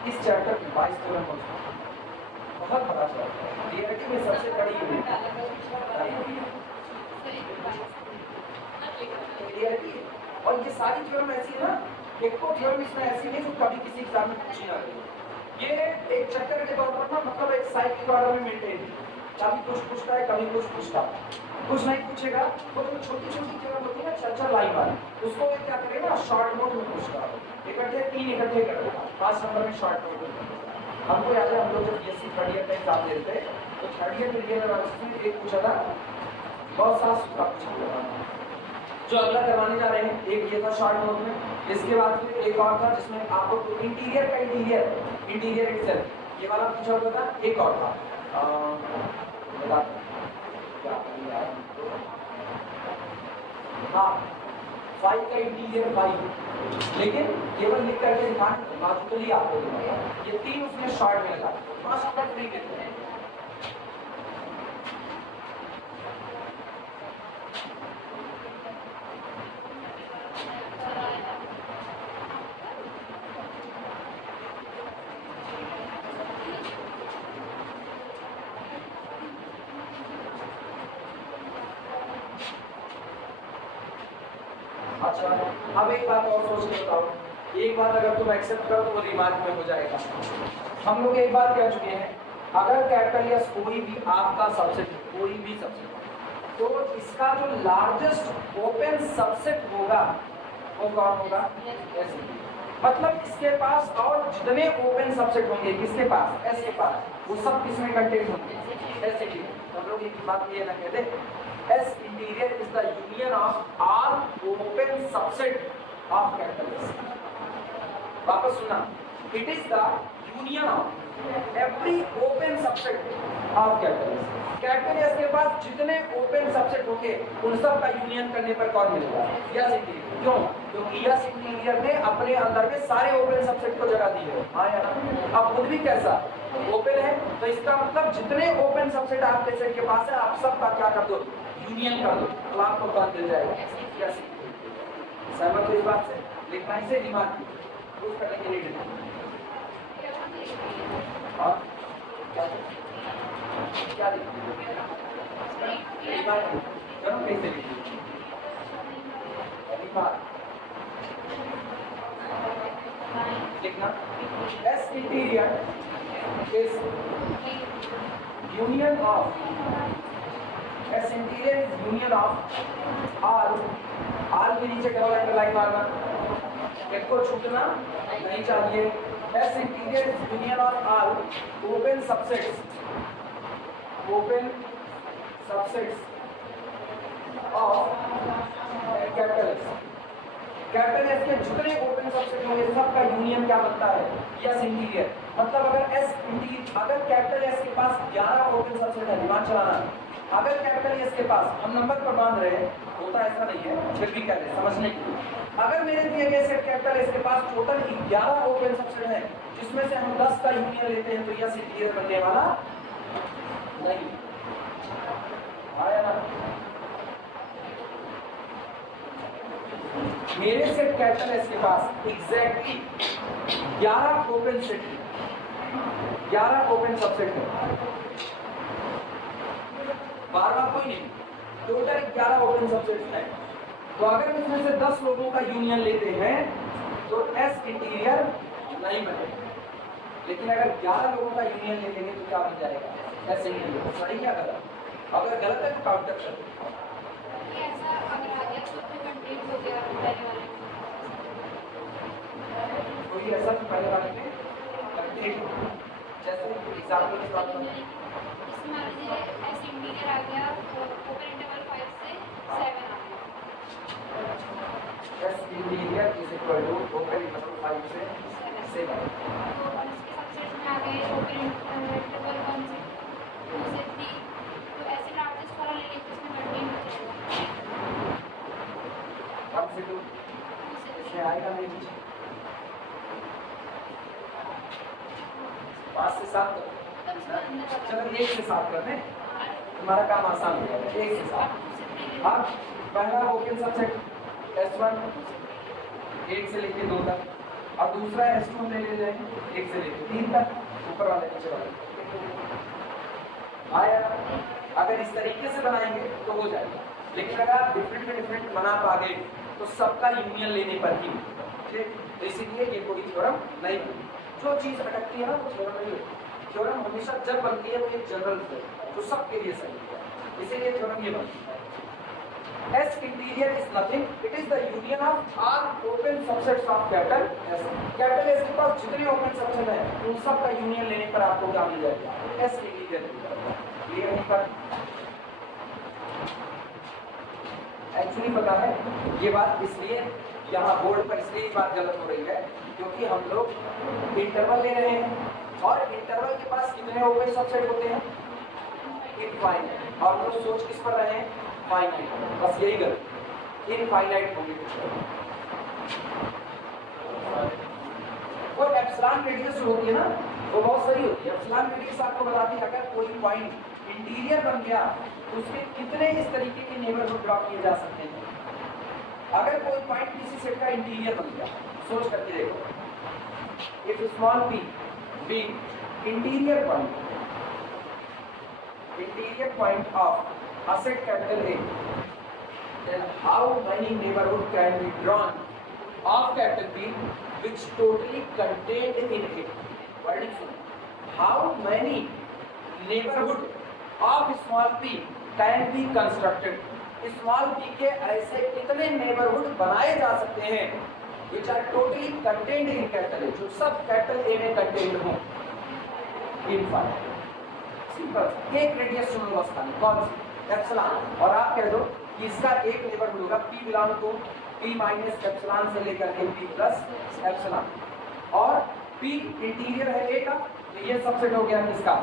इस चैप्टर में 22 थ्योरम बहुत बड़ा चैप्टर है। रियलिटी में सबसे बड़ी यूनिट रियलिटी। और ये सारी थ्योरम ऐसी है ना, एक को थ्योरम इसमें ऐसी नहीं जो कभी किसी एग्जाम में पूछी ना गई। ये एक चक्कर के तौर पर ना, मतलब एक साइकिल ऑर्डर में मेंटेन, कभी कुछ पूछता है कभी कुछ पूछता है, कुछ नहीं पूछेगा। तो जो छोटी छोटी थ्योरम होती है ना, चर्चा लाइन वाली, उसको ये क्या करेगा? शॉर्ट नोट में पूछता है। इकट्ठे 3 इकट्ठे करेगा, 5 नंबर में शॉर्ट नोट में। हमको याद है हम लोग जब BSc थर्ड ईयर का एग्जाम देते थे तो थर्ड ईयर में एक पूछा था, बहुत सारा सूत्रा पूछा था। जो अगला करवाने जा रहे हैं एक ये था शॉर्ट नोट में। इसके बाद फिर एक और था जिसमें आपको इंटीरियर का इंटीरियर इटसेल्फ ये वाला पूछा हुआ था। एक और था हाँ 5 का इंटीरियर 5, लेकिन केवल लिख करके दिखाने लॉजिकली आपको दिखाया। ये 3 उसने शॉर्ट में लगा, 5 नंबर फ्री देते हैं। अच्छा, अब एक बात और सोच के बताओ। एक बात अगर तुम एक्सेप्ट करो तो वो रिमार्क में हो जाएगा। हम लोग एक बात कह चुके हैं अगर कैपिटल एस कोई भी आपका सबसेट, कोई भी सबसेट, तो इसका जो लार्जेस्ट ओपन सबसेट होगा वो कौन होगा? एस। मतलब इसके पास और जितने ओपन सबसेट होंगे किसके पास? एस के पास, वो सब किसमें कंटेंट होंगे? S interior. हम लोग एक बात ये ना कहते, S interior is the union of all open subset of capital S. वापस सुना, it is the union of every open subset of capital S. Capital S के पास जितने ओपन सबसेट होंगे उन सब का यूनियन करने पर कौन मिलेगा? Yes interior. क्यों? क्योंकि यस इंटीरियर ने अपने अंदर में सारे ओपन सबसेट को जगह दी है। हाँ यार, अब खुद भी कैसा ओपन है, तो इसका मतलब जितने ओपन सबसेट आपके सेट के पास है आप सब का क्या कर दो? यूनियन कर दो, तो आपको कौन मिल जाएगा? Yes interior. सहमत हो इस बात से? लिखना इसे दिमाग में प्रूफ करने के लिए। और क्या क्या लिखना S interior is union of, S interior is union of R, R के नीचे डबल अंडरलाइन मारना, एक को छूटना नहीं चाहिए। S interior is union of R open subsets, open subsets of capital S. Capital S के जितने ओपन सबसेट होंगे सबका यूनियन क्या बनता है? Yes interior. मतलब अगर एस इंटीरियर, अगर कैपिटल एस के पास 11 ओपन सबसेट है, दिमाग चलाना, अगर कैपिटल एस के पास, हम नंबर पर बांध रहे हैं, होता ऐसा नहीं है, फिर भी कह रहे हैं समझने के लिए, अगर मेरे दिए गए सेट कैपिटल एस के पास टोटल 11 ओपन सबसेट है जिसमें से हम 10 का यूनियन लेते हैं, तो यस इंटीरियर बनने वाला नहीं। आया ना? मेरे सेट कैपिटल एस के पास exactly 11 open set, 11 open subset है, 12 कोई नहीं, टोटल 11 ओपन सबसेट है। तो अगर इसमें से 10 लोगों का यूनियन लेते हैं तो एस इंटीरियर नहीं बनेगा, लेकिन अगर 11 लोगों का यूनियन ले लेंगे तो क्या बन जाएगा? S interior. सही क्या गलत? अगर गलत है तो काउंटर कर दो। कोई ऐसा तो पहले वाले में कंटेंट, जैसे एग्जांपल के साथ इसमें एस इंटीरियर आ गया, ओपन इंटरवल 5 से 7 आ गया। S interior is equal to open interval 5 से 7। तो इसके सबसेट में आ गए ओपन इंटरवल 1 से 2 से 3, तो ऐसे लार्जेस्ट वाला ले लेते इसमें कंटेंट हो जाएगा। 1 से 2 इसमें आएगा नहीं नीचे, 5 से 7 चलो 1 से 7 कर दें, तुम्हारा काम आसान हो जाएगा। 1 से 7। अब पहला ओपन सबसेट S1 1 से लेके 2 तक, और दूसरा S2 ले ले जाएंगे 1 से लेके 3 तक, ऊपर वाले नीचे वाले। आया? अगर इस तरीके से बनाएंगे तो हो जाएगा, लेकिन अगर आप डिफरेंट बना पागे तो सबका यूनियन लेने पर ही, ठीक? तो इसीलिए ये कोई थ्योरम नहीं है। जो चीज अटकती है ना वो थ्योरम नहीं है। थ्योरम हमेशा जब बनती है वो एक जनरल थ्योरम जो सबके लिए सही है, इसीलिए थ्योरम ये बनती है। S interior is nothing, it is the union of all open subsets of capital S। Capital S के पास जितने ओपन सबसेट हैं उन सब का यूनियन लेने पर आपको क्या मिल जाएगा? S interior. क्लियर नहीं पर एक्चुअली पता है ये बात, इसलिए यहाँ बोर्ड पर इसलिए बात गलत हो रही है क्योंकि हम लोग इंटरवल ले रहे हैं और इंटरवल के पास कितने ओपन सबसेट होते हैं? इनफाइनाइट। और हम लोग सोच किस पर रहे हैं? फाइनाइट। बस यही गलत, इनफाइनाइट होंगे। और एप्सिलॉन रेडियस जो होती है ना वो बहुत सही होती है। एप्सिलॉन रेडियस आपको बताती है अगर कोई पॉइंट इंटीरियर बन गया तो उसके कितने इस तरीके के नेबरहुड ड्रॉ किए जा सकते हैं। अगर कोई पॉइंट किसी सेट का इंटीरियर बन गया, सोच करके देखो, if small p be interior point of a set capital A, then how many neighborhood can be drawn of capital B which totally contained in it? Wording सुनो, how many neighbourhood of small P can be constructed, small P के ऐसे कितने neighbourhood बनाए जा सकते हैं which are totally contained in capital A, जो सब कैपिटल ए में कंटेन्ड हो। इनफाइनाइट सिंपल, एक रेडियस चुन लो उसका, कौन सी? एप्सिलॉन, और आप कह दो कि इसका एक नेबरहुड होगा p belong to p minus epsilon से लेकर के p प्लस एप्सिलॉन, और p इंटीरियर है a का, तो ये सबसेट हो गया किसका?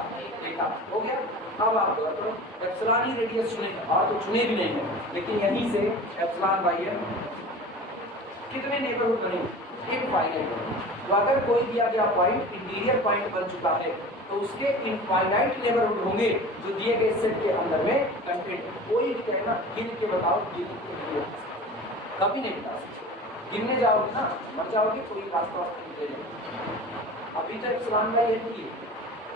a का हो गया। अब आप तो एप्सिलॉन ही रेडियस चुने, और तो चुने भी नहीं है, लेकिन यहीं से एप्सिलॉन बाई n कितने नेबरहुड बने? इनफाइनाइट। तो अगर कोई दिया गया पॉइंट इंटीरियर पॉइंट बन चुका है तो उसके इनफाइनाइट नेबरहुड होंगे जो दिए गए सेट के अंदर में कंटेंट। कोई भी कहना गिन के बताओ, गिन के कभी नहीं बता सकते, गिनने जाओगे ना मर जाओगे, कोई रास्ता निकलेगा। अभी तो एप्सिलॉन बाई n की,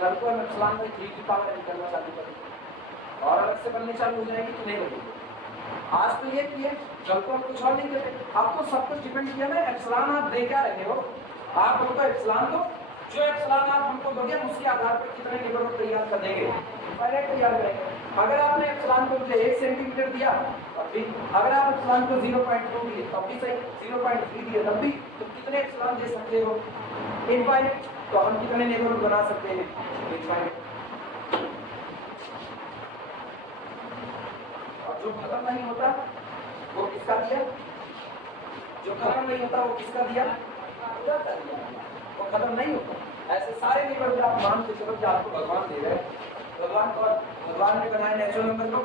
कल को हम एप्सिलॉन बाई 3 की पावर निकलना चालू करेंगे और अलग से बनने चालू हो जाएगी तो नहीं बनेगी। आज तो ये किए, कल को हम कुछ और नहीं करते। अब तो सब कुछ डिपेंड किया ना एप्सिलॉन आप दे क्या रहे हो, आप हमको एप्सिलॉन दो, जो एप्सिलॉन आप हमको दोगे उसके आधार पर कितने नेबरहुड तैयार कर देंगे, इनफाइनाइट तैयार करेंगे। अगर आपने एप्सिलॉन को मुझे 1 सेंटीमीटर दिया तब भी, अगर आप एप्सिलॉन को 0.2 दिए तब भी सही, 0.3 दिए तब भी, तो कितने एप्सिलॉन दे सकते हो? इनफाइनाइट। तो हम कितने नेबरहुड बना सकते हैं? इनफाइनाइट। और जो खत्म नहीं होता वो किसका दिया? जो खत्म नहीं होता वो किसका दिया? खुदा का दिया। वो खत्म नहीं होता। ऐसे सारे नेबरहुड आप मान के चलो कि आपको भगवान दे रहे हैं, भगवान को, भगवान ने बनाए नेचुरल नंबर को,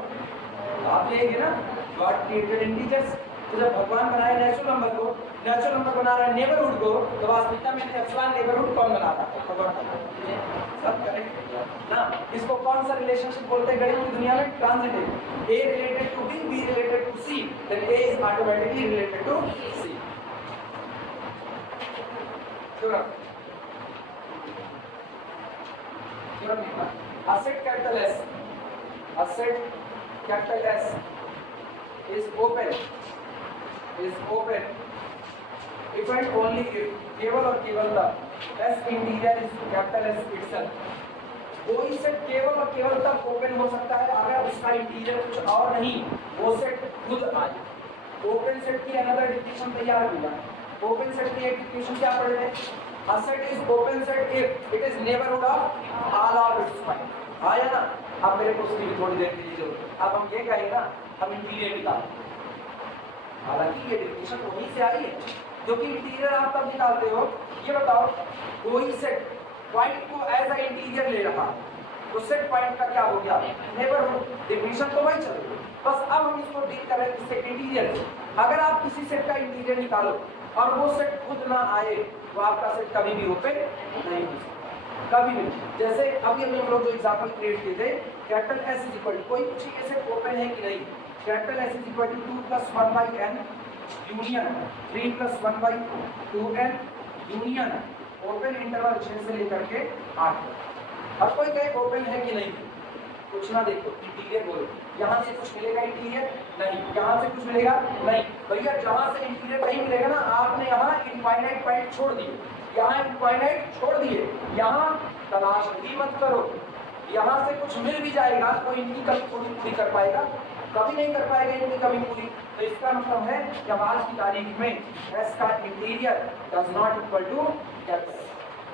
आप लेंगे ना गॉड क्रिएटेड इंटीजर्स। तो जब भगवान बनाए नेचुरल नंबर को, नेचुरल नंबर बना रहा है नेबरहुड को, तो वास्तविकता में एप्सिलॉन नेबरहुड कौन बना रहा है? भगवान। सब करेक्ट ना। इसको कौन सा रिलेशनशिप बोलते हैं गणित की दुनिया में? Transitive. A related to B, B related to C, then A is automatically related to C. Asset capital S, asset capital S is open if and only if, केवल और केवल तब S interior is capital S itself। कोई set केवल और केवल तब open हो सकता है अगर उसका इंटीरियर कुछ और नहीं, वो सेट खुद आए। ओपन सेट की अनदर डेफिनेशन तैयार हुआ है। ओपन सेट की एक डेफिनेशन क्या पढ़ रहे हैं? A set is open set if it is neighborhood of all of its point। आया ना? अब मेरे को उसकी भी थोड़ी देर के लिए जरूरत। अब हम ये कहेंगे ना, हम इंटीरियर निकालें। हालांकि ये डेफिनेशन वहीं से आई है, क्योंकि इंटीरियर आप तब निकालते हो, ये बताओ कोई सेट पॉइंट को एज अ इंटीरियर ले रहा, तो सेट पॉइंट का क्या हो गया? नेबरहुड। डेफिनेशन तो वही चल रही है, बस अब हम इसको डील कर रहे हैं किससे? इंटीरियर से। अगर आप किसी सेट का इंटीरियर निकालो और वो सेट खुद ना आए तो आपका सेट कभी भी ओपन नहीं हो सकता, कभी नहीं। जैसे अभी हम लोग जो एग्जांपल क्रिएट किए थे, capital S is equal to, कोई पूछे सेट ओपन है कि नहीं? Capital S is equal to 2 + 1/n union 3 + 1/2n union open interval 6 से लेकर के 8। अब कोई कहे ओपन है कि नहीं, कुछ ना देखो इंटीरियर बोलो, यहाँ से कुछ मिलेगा इंटीरियर? नहीं। यहाँ से कुछ मिलेगा? नहीं। भैया जहाँ से इंटीरियर नहीं मिलेगा ना, आपने यहाँ इनफाइनाइट पॉइंट छोड़ दिए, यहाँ इनफाइनाइट छोड़ दिए, यहाँ तलाश ही मत करो। यहाँ से कुछ मिल भी जाएगा तो इनकी कमी थोड़ी पूरी कर पाएगा? कभी नहीं कर पाएगा इनकी कमी पूरी। तो इसका मतलब है जब आज की तारीख में S का interior does not equal to capital,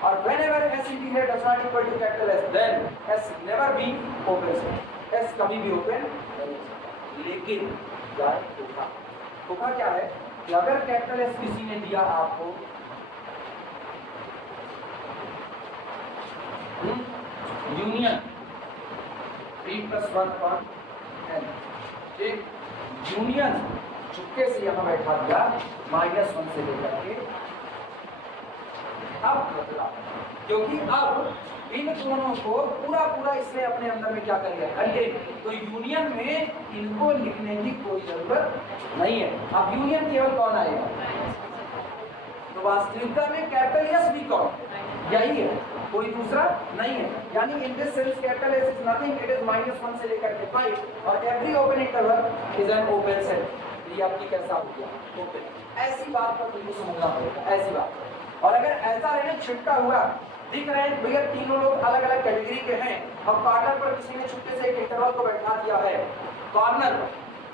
और whenever S interior does not equal to capital S, then S never be open set। S कभी भी ओपन नहीं हो सकता। लेकिन यार धोखा क्या है कि अगर कैपिटल S किसी ने दिया आपको यूनियन 3 + 1/n, ठीक, यूनियन चुपके से यहाँ बैठा दिया -1 से लेकर के, अब बदला, क्योंकि अब इन दोनों को पूरा इसने अपने अंदर में क्या कर लिया? कंटेन। तो यूनियन में इनको लिखने की कोई जरूरत नहीं है। अब यूनियन केवल कौन आएगा? तो वास्तविकता में कैपिटल S भी कौन? यही है, कोई दूसरा नहीं है। यानी in this sense capital S is nothing, it is -1 से लेकर के 5, और every open interval is an open set. ये आपकी कैसा हो गया? ओपन। ऐसी बात पर तुमको समझना पड़ेगा, ऐसी बात। और अगर ऐसा रहने छिपटा हुआ दिख रहे हैं भैया तीनों लोग अलग अलग कैटेगरी के हैं और कॉर्नर पर किसी ने छुट्टे से एक इंटरवल को बैठा दिया है कॉर्नर,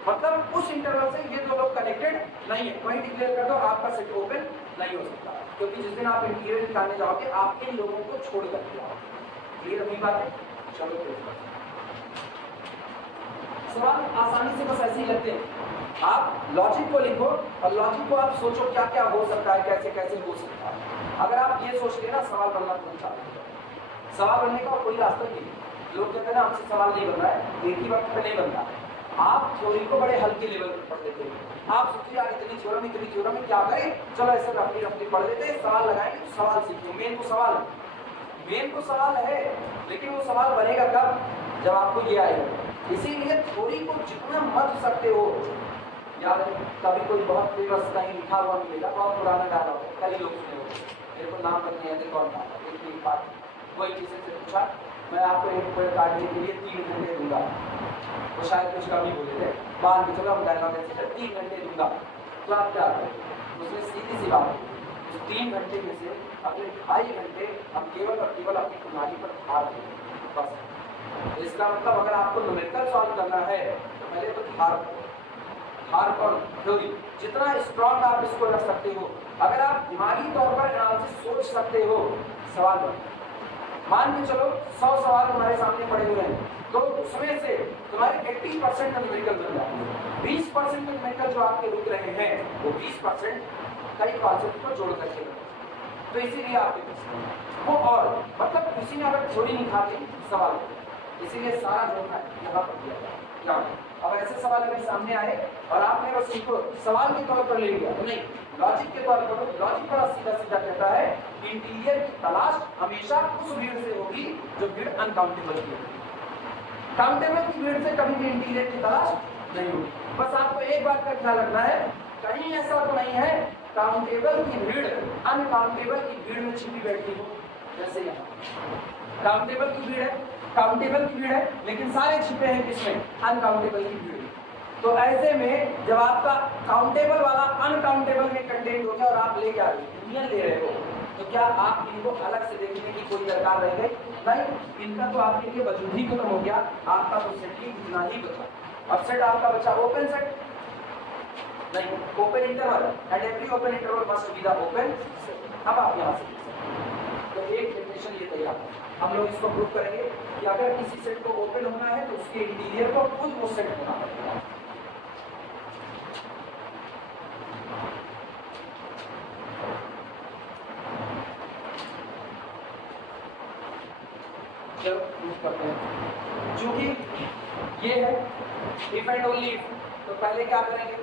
मतलब उस इंटरवल से ये दो लोग कनेक्टेड नहीं है, वही डिक्लेयर कर दो आपका सेट ओपन नहीं हो सकता, क्योंकि जिस दिन आप इंटीरियर निकालने जाओगे आप इन लोगों को छोड़ करके आओगे। क्लियर हुई बात है? चलो सवाल आसानी से बस ऐसे ही लगते हैं, आप लॉजिक को लिखो और लॉजिक को आप सोचो क्या क्या हो सकता है, कैसे कैसे हो सकता है। अगर आप ये सोच लेना सवाल बनना तो चालू हो जाए। सवाल बनने का कोई रास्ता नहीं, लोग कहते हैं ना हमसे सवाल नहीं बन रहा है, एक ही वक्त पे नहीं बनता है। आप थ्योरी को बड़े हल्के लेवल पर पढ़ लेते हैं, आप सोचिए यार इतनी थ्योरम में क्या करें, चलो ऐसे रफली पढ़ लेते हैं, सवाल लगाएंगे तो सवाल सीखो। मेन तो सवाल है, लेकिन वो सवाल बनेगा कब, जब आपको ये आएगा। इसीलिए थ्योरी को जितना मत सकते हो, याद है कभी कोई बहुत फेमस कहीं लिखा हुआ मिलेगा, बहुत पुराना डाला हो, कई लोग सुने हो, मेरे को नाम करने हैं कौन था, एक बात वही किसी से पूछा मैं आपको एक पेड़ काटने के लिए 3 घंटे दूंगा, वो शायद कुछ कम ही बोले थे, मान के चलो हम डायलॉग ऐसे 3 घंटे दूंगा, तो आप क्या करें? उसने सीधी सी बात, उस 3 घंटे में से अपने 2.5 घंटे हम केवल और केवल अपनी कुमारी पर धार दें, बस। इसका मतलब अगर आपको न्यूमेरिकल सॉल्व करना है तो पहले तो धार पर थ्योरी जितना स्ट्रॉन्ग आप इसको रख सकते हो, अगर आप दिमागी तौर पर एनालिसिस सोच सकते हो, सवाल बन मान के चलो 100 सवाल तुम्हारे सामने पड़े हुए हैं, तो उसमें से तुम्हारे 80% न्यूमेरिकल बन जाएंगे, 20% न्यूमेरिकल जो आपके रुक रहे हैं वो 20% कई कॉन्सेप्ट को जोड़ करके, तो इसीलिए आपके वो और मतलब किसी ने अगर थ्योरी नहीं खाती सवाल, इसीलिए सारा जो है यहाँ पर दिया जाए। अब ऐसे सवाल अगर सामने आए और आपने बस इनको सवाल के तौर पर ले लिया तो नहीं, लॉजिक के तौर पर, लॉजिक बड़ा सीधा सीधा कहता है इंटीरियर की तलाश हमेशा उस भीड़ से होगी जो भीड़ अनकाउंटेबल की होगी, काउंटेबल की भीड़ से कभी भी इंटीरियर की तलाश नहीं होगी। बस आपको एक बात का ख्याल रखना है, कहीं ऐसा तो नहीं है काउंटेबल की भीड़ अनकाउंटेबल की भीड़ में छिपी बैठी हो, जैसे यहाँ काउंटेबल की भीड़ है, काउंटेबल की भीड़ है, लेकिन सारे छिपे हैं किसमें? अनकाउंटेबल की भीड़। तो ऐसे में जब आपका काउंटेबल वाला अनकाउंटेबल में कंटेंट हो गया और आप ले जा रहे हो, यूनियन ले रहे हो, तो क्या आप इनको अलग से देखने की कोई दरकार रह गई? नहीं, इनका तो आपके लिए वजूद ही खत्म हो गया, आपका तो सेट ही इतना ही बचा। अब सेट आपका बचा ओपन सेट, नहीं open interval, and every open interval must be the open set. अब आप यहाँ से तो एक डेफिनेशन ये तैयार है, हम लोग इसको प्रूव करेंगे कि अगर किसी सेट को ओपन होना है तो उसके इंटीरियर को खुद वो सेट होना पड़ेगा। चलो प्रूव करते हैं, चूंकि ये है इफ एंड ओनली इफ, तो पहले क्या करेंगे?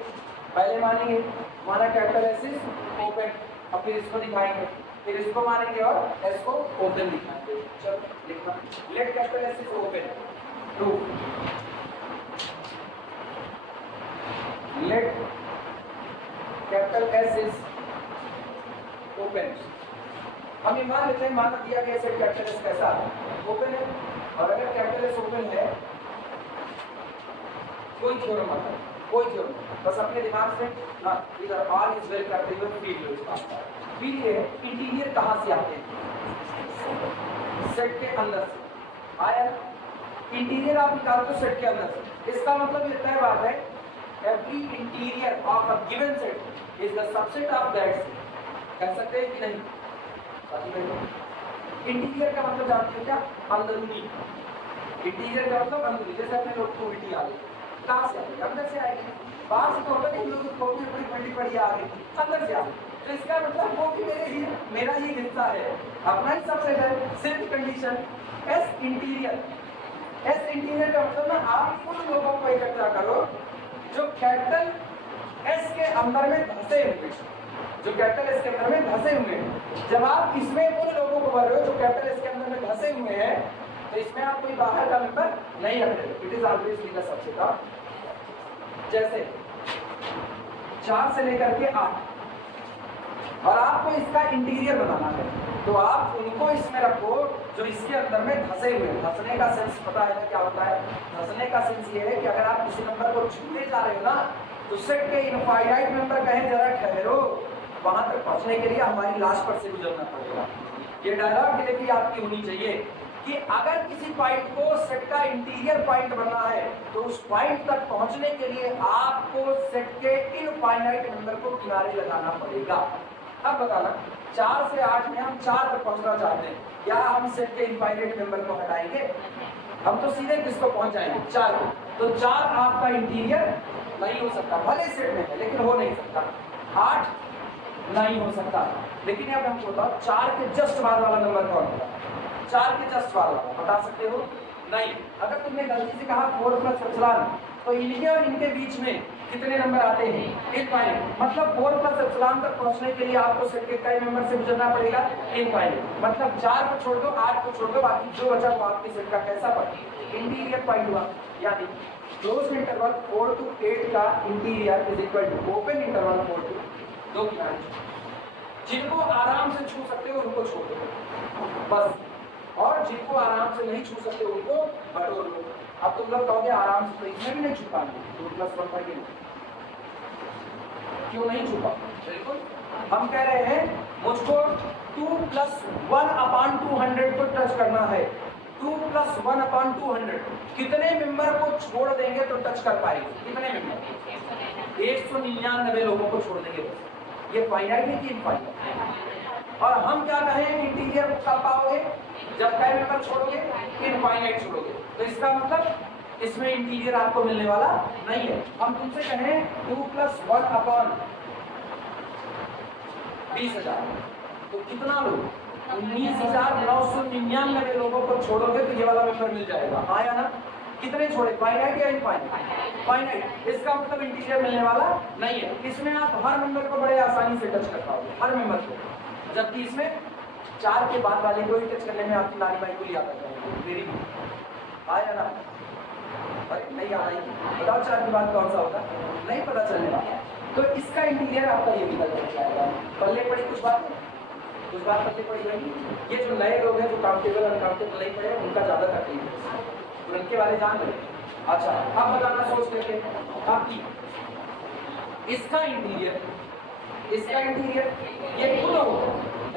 पहले मानेंगे माना कैपिटल एस इज ओपन, और फिर इसको दिखाएंगे, फिर इसको मानेंगे और एस को ओपन दिखाएंगे। चलो लिखना, let capital S is open, true, let capital S is open. हम ये मान लेते हैं, मान दिया गया सेट कैपिटल एस कैसा ओपन है, और अगर कैपिटल एस ओपन है कोई थ्योरम आता है, कोई थ्योरम, बस अपने दिमाग से ना इधर ऑल इज वेल करते हुए फील लो इसका। फिर ये इंटीरियर कहाँ से आते हैं? सेट के अंदर से आया, इंटीरियर आप निकालते हो सेट के अंदर से, इसका मतलब ये तय बात है every interior of a given set is the subset of that set. कह सकते हैं कि नहीं? इंटीरियर का मतलब जानते हो क्या? अंदरूनी। इंटीरियर का मतलब अंदरूनी, जैसे अपने लोग को उल्टी आ गई, कहाँ से आएगी? अंदर से आएगी। बाहर से तो होता है कि लोग को भी बड़ी बड़ी बड़ी आ गई, अंदर से आ गई, तो इसका मतलब वो भी मेरा ही हिस्सा है, अपना ही सबसेट है। सिर्फ condition S interior, S interior का मतलब ना आप उन लोगों को इकट्ठा करो जो कैपिटल एस के अंदर में धंसे हुए, जो कैपिटल एस के अंदर में धंसे हुए हैं। जब आप इसमें उन लोगों को भर रहे हो जो कैपिटल एस के अंदर में धंसे हुए हैं, तो इसमें आप कोई बाहर का मेंबर नहीं रख रहे, it is always the subset of. जैसे 4 से लेकर के 8, और आपको इसका इंटीरियर बनाना है, तो आप उनको इसमें रखो जो इसके अंदर में धंसे हुए हैं। धंसने का सेंस पता है ना क्या होता है? धंसने का सेंस ये है कि अगर आप किसी नंबर को छूते जा रहे हो ना, तो सेट के इनफाइनाइट मेंबर कहें जरा ठहरो, वहां तक पहुंचने के लिए हमारी लाश पर से गुजरना पड़ेगा। ये डायलॉग डिलीवरी आपकी होनी चाहिए कि अगर किसी पॉइंट को सेट का इंटीरियर पॉइंट बनना है तो उस पॉइंट तक पहुंचने के लिए आपको सेट के इनफाइनाइट नंबर को किनारे लगाना पड़ेगा। अब बताना 4 से 8 में हम 4 तक पहुंचना चाहते हैं, क्या हम सेट के इनफाइनाइट नंबर को हटाएंगे? हम तो सीधे किसको पहुंच जाएंगे? 4 को। तो 4 आपका इंटीरियर नहीं हो सकता, भले सेट में है लेकिन हो नहीं सकता। 8 नहीं हो सकता, लेकिन अब हमको बताओ 4 के जस्ट बाद वाला नंबर कौन होगा? 4 के जस्ट बाद वाला बता सकते हो? नहीं। अगर तुमने गलती से कहा 4 प्लस एप्सिलॉन, तो इनके और इनके बीच में कितने नंबर आते हैं? इनफाइनाइट। मतलब 4 प्लस एप्सिलॉन तक पहुंचने के लिए आपको सेट के कई नंबर से गुजरना पड़ेगा? इनफाइनाइट। मतलब 4 को छोड़ दो, 8 को छोड़ दो, बाकी जो बचा वो आपके सेट का कैसा पॉइंट? इंटीरियर पॉइंट हुआ। यानी क्लोज इंटरवल 4 to 8 का interior is equal to open interval 4 to 2 किनारे। जिनको आराम से छू सकते हो उनको छोड़ दो बस, और जिनको आराम से नहीं छू सकते उनको बटोर लो। अब तुम लोग कहोगे आराम से, तो इसमें भी नहीं छू पाएंगे 2 + 1 पर क्यों नहीं छू पाओगे? बिल्कुल हम कह रहे हैं मुझको 2 + 1/200 को टच करना है। 2 + 1/200 कितने मेंबर को छोड़ देंगे तो टच कर पाएंगे? कितने मेंबर? 199 लोगों को छोड़ देंगे बस। ये फाइनाइट है कि इनफाइनाइट? और हम क्या कहें इंटीरियर कब पाओगे? जब कई मेंबर छोड़ोगे? इनफाइनाइट छोड़ोगे। तो इसका मतलब इसमें इंटीरियर आपको मिलने वाला नहीं है। हम तुमसे कहें 2 + 1/20,000 तो कितना लोग? 19,999 लोगों को छोड़ोगे तो ये वाला मेंबर मिल जाएगा। हाँ या ना? कितने छोड़े? फाइनाइट या इनफाइनाइट? फाइनाइट। इसका मतलब इंटीरियर मिलने वाला नहीं है। इसमें आप हर मेंबर को बड़े आसानी से टच कर पाओगे, हर मेंबर को, जबकि इसमें 4 के बाद वाले को ही टच करने में आपकी नानी भाई को ही आता है। मेरी भी हाँ या ना? अरे नहीं आ रही, बताओ 4 के बाद कौन सा होता? नहीं पता चलने वाला। तो इसका इंटीरियर आपका ये निकल जाएगा। पल्ले पड़ी कुछ बात पल्ले पड़ी रहेगी। ये जो नए लोग हैं जो काउंटेबल अनकाउंटेबल नहीं पड़े उनका ज़्यादा तकलीफ है, उनके वाले जान रहे। अच्छा अब बताना सोच लेते हैं आपकी इसका इंटीरियर ये खुद होगा।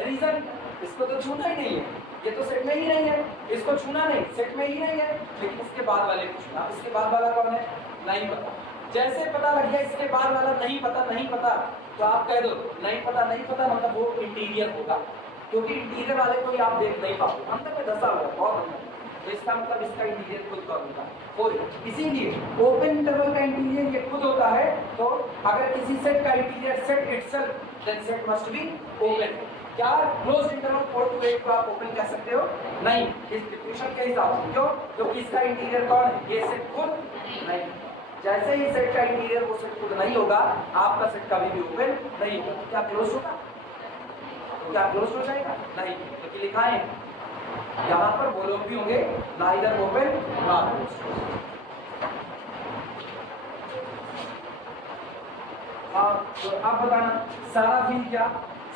रीजन इसको तो छूना ही नहीं है, ये तो सेट में ही नहीं है, इसको छूना नहीं, सेट में ही नहीं है, लेकिन इसके बाद वाले को छूना। इसके बाद वाला कौन है? नहीं पता। जैसे पता लग गया इसके बाद वाला नहीं पता, तो आप कह दो नहीं पता मतलब वो इंटीरियर होगा, क्योंकि इंटीरियर वाले को ही आप देख नहीं पाओगे, अंदर में धसा हुआ बहुत अंदर। तो इसका मतलब इसका इंटीरियर खुद कौन होगा? 4। इसीलिए ओपन इंटरवल का इंटीरियर ये खुद होता है। तो अगर किसी सेट का interior set itself, then set must be open. क्या क्लोज इंटरवल 4 to 8 को आप ओपन कह सकते हो? नहीं, इस डिफिनेशन के हिसाब से। क्यों? क्योंकि इसका इंटीरियर कौन है? ये सेट खुद नहीं। जैसे ही सेट का इंटीरियर वो सेट खुद नहीं होगा, आपका सेट कभी भी ओपन नहीं होगा। क्या क्लोज होगा? क्या क्लोज हो जाएगा? नहीं, क्योंकि लिखा है यहाँ पर वो लोग भी होंगे नाइदर ओपन नॉट क्लोज। हाँ तो अब बताना सारा फील क्या?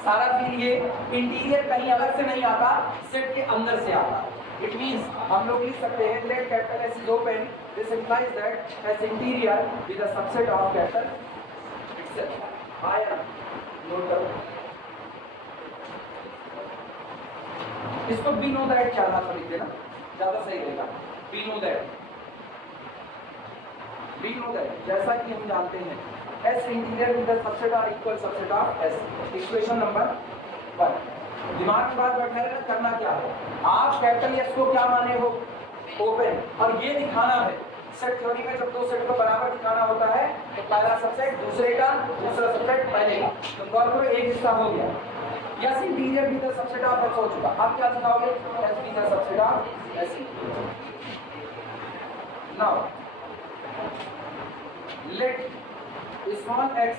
सारा फील ये इंटीरियर कहीं अलग से नहीं आता, सेट के अंदर से आता। इट मींस हम लोग लिख सकते हैं let capital S is open, this implies that S interior with a subset of capital itself. आया नोट करो इसको। बी नो दैट क्या था लिख देना, ज्यादा सही रहेगा। बी नो दैट जैसा कि हम जानते हैं S interior with the subset or equal subset of S. Equation number 1। दिमाग की बात बैठा है करना क्या है, आप कैपिटल एस को क्या माने हो? ओपन। और ये दिखाना है सेट थ्योरी में जब दो सेट को बराबर दिखाना होता है तो पहला सबसेट दूसरे का, दूसरा सबसेट पहले का। तो गौर करो एक हिस्सा हो गया। S interior with the subset of S हो चुका। आप क्या दिखाओगे? S with the subset of S. Now let small x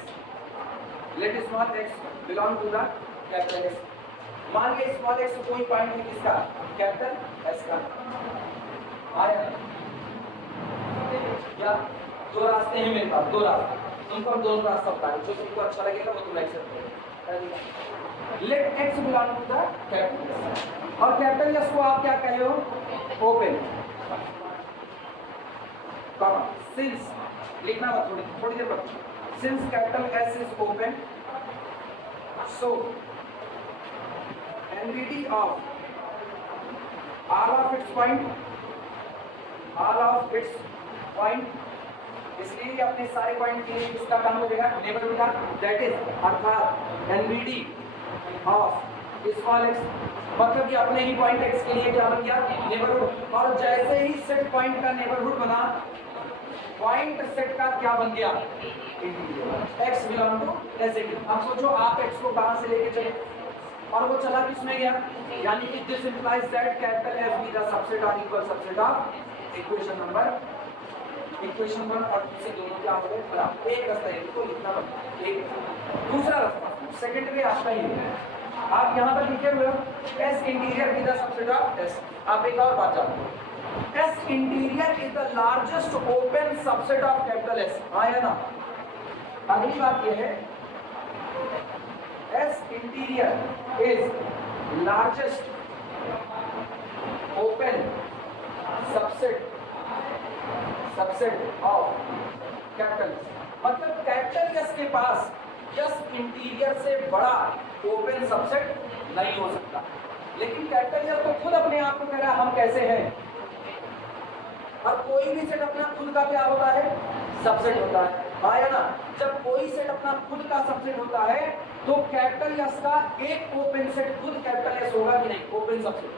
belong to the capital S. मान लीजिए स्मॉल x कोई पॉइंट है किसका? कैपिटल एस का। आया क्या? दो रास्ते हैं मेरे पास, दो रास्ते। तुमको हम दोनों रास्ता बता रहे, जो तुमको अच्छा लगेगा वो तुम एक्सेप्ट करो। Let x belong to the capital S, और कैपिटल एस को आप क्या कहे हो? ओपन। कॉमा सिंस लिखना मत, थोड़ी देर बाद। Since capital S is open, so NVD of all of its point, इसलिए ये अपने सारे पॉइंट के लिए किसका काम हो जाएगा, नेबरहुड का, दैट इज अर्थात NVD ऑफ स्मॉल x, मतलब कि अपने ही पॉइंट x के लिए क्या बन गया, नेबरहुड। और जैसे ही सेट पॉइंट का नेबरहुड बना, पॉइंट सेट का क्या बन गया, इंटीरियर। x बिलोंग टू ऐसे। अब सोचो आप x को कहां से लेके चले और वो चला किसमें गया, यानी कि this implies that capital F B the subset or equal subset of equation 1 और 2 से दोनों क्या हो गए बराबर। एक रास्ता है इसको लिखना बनता है, एक। दूसरा रास्ता सेकंड वे आपका ही है, आप यहां पर लिखे हुए हो S interior be the subset of S। आप एक और बात जानते हो, S interior is the largest open subset of capital S, हाँ या ना। अगली बात यह है S interior is largest open subset of capital, मतलब कैपिटल S के पास S इंटीरियर से बड़ा ओपन सबसेट नहीं हो सकता। लेकिन कैपिटल S तो खुद अपने आप को कह रहा है हम कैसे हैं, और कोई भी सेट अपना खुद का क्या होता है, सबसेट होता है, हाँ या ना। जब कोई सेट अपना खुद का सबसेट होता है तो कैपिटल S का एक ओपन सेट खुद कैपिटल S होगा कि नहीं, ओपन सबसेट।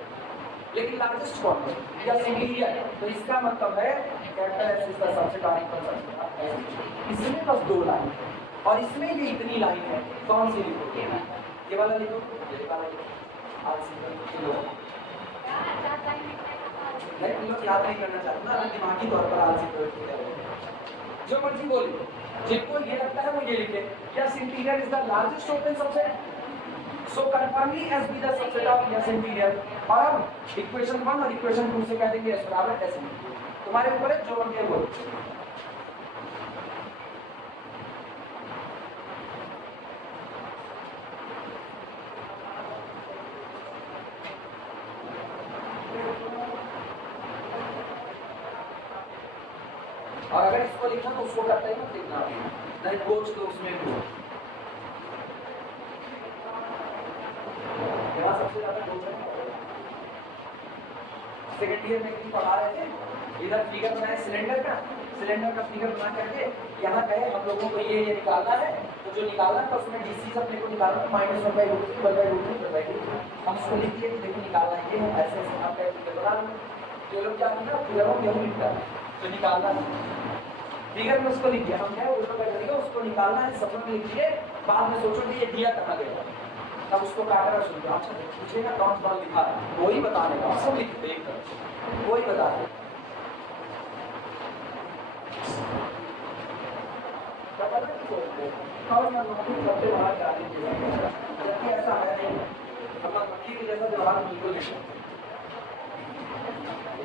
लेकिन लार्जेस्ट कौन है, S इंटीरियर, तो इसका मतलब है कैपिटल S इसका सबसेट और इक्वल सबसेट। इसमें बस 2 लाइन और इसमें भी इतनी लाइन है, कौन सी लिखो, ये वाला लिखो, ये वाला लिखो, नहीं लोग याद नहीं करना चाहते ना, दिमागी तौर पर आलसी जो मर्जी बोले, जिनको ये लगता है वो ये लिखे, yes interior is the largest open subset, so कंफर्मली S B the subset of yes interior. और अब इक्वेशन 1 और इक्वेशन 2 से कह देंगे एस बराबर एस। तुम्हारे ऊपर है जो बन के बोल। और अगर इसको लिखना तो उसको करते ही मत लिखना, नहीं कोच तो उसमें भी हो। यहाँ सबसे ज्यादा कोच है, सेकेंड ईयर में पढ़ा रहे थे, इधर फिगर बनाए सिलेंडर का फिगर बना करके यहाँ कहे हम लोगों को ये निकालना है, तो जो निकालना था उसमें डीसी अपने को निकालना था -1/√3 हम उसको लिख दिए कि देखो निकालना है ये ऐसे ऐसे आप फिगर बना लो। जो लोग क्या करना फिगरों में लिखता है तो निकालना है, फिगर में उसको लिख दिया, हम क्या उल्टा कर देंगे, उसको निकालना है सब में लिख दिए, बाद में सोचोगे ये दिया कहाँ गया, तब उसको काटना शुरू किया। अच्छा पूछेगा कौन कौन लिखा है, वही बताने का, सब लिख दे एक तरफ, वही बता दे। जबकि ऐसा है नहीं, अपना मक्खी के जैसा व्यवहार बिल्कुल नहीं,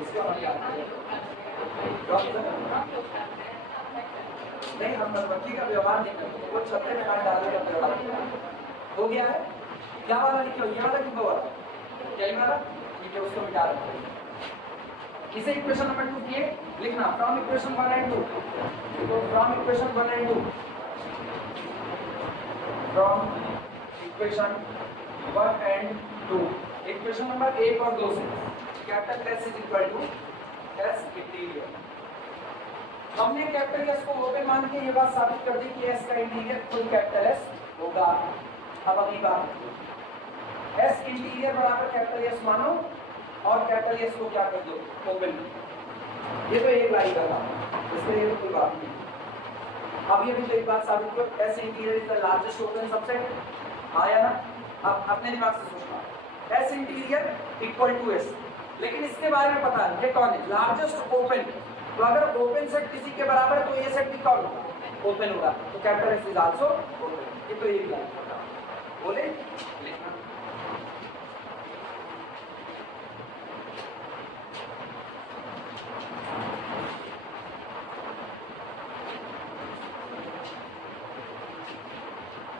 इसका हम याद नहीं, हम मक्खी का व्यवहार नहीं करते, वो छत्ते में हाथ डालने का व्यवहार हो गया है। क्या वाला लिखो, ये वाला कितना वाला, यही वाला ठीक है, उसको मिटा रखते हैं। इसे इक्वेशन नंबर 2 किए लिखना, फ्रॉम इक्वेशन 1 एंड 2, तो from equation 1 and 2, from equation 1 and 2, equation number 1 और 2 से capital S is equal to S interior. हमने कैपिटल S को ओपन मान के ये बात साबित कर दी कि S का इंटीरियर खुद कैपिटल S होगा। अब अगली बात, S इंटीरियर बराबर कैपिटल S मानो और कैपिटल S को क्या कर दो, ओपन। ये तो एक लाइन का था, इसमें ये तो कोई बात नहीं। अब ये भी तो एक बात साबित करो, S interior is the largest open subset, हाँ या ना। अब अपने दिमाग से सोचना, S interior equal to S, लेकिन इसके बारे में पता नहीं ये कौन है, लार्जेस्ट ओपन। तो अगर ओपन सेट किसी के बराबर है तो ये सेट भी कौन होगा, ओपन होगा, तो capital S is also open. ये तो एक लाइन बोले लिखना।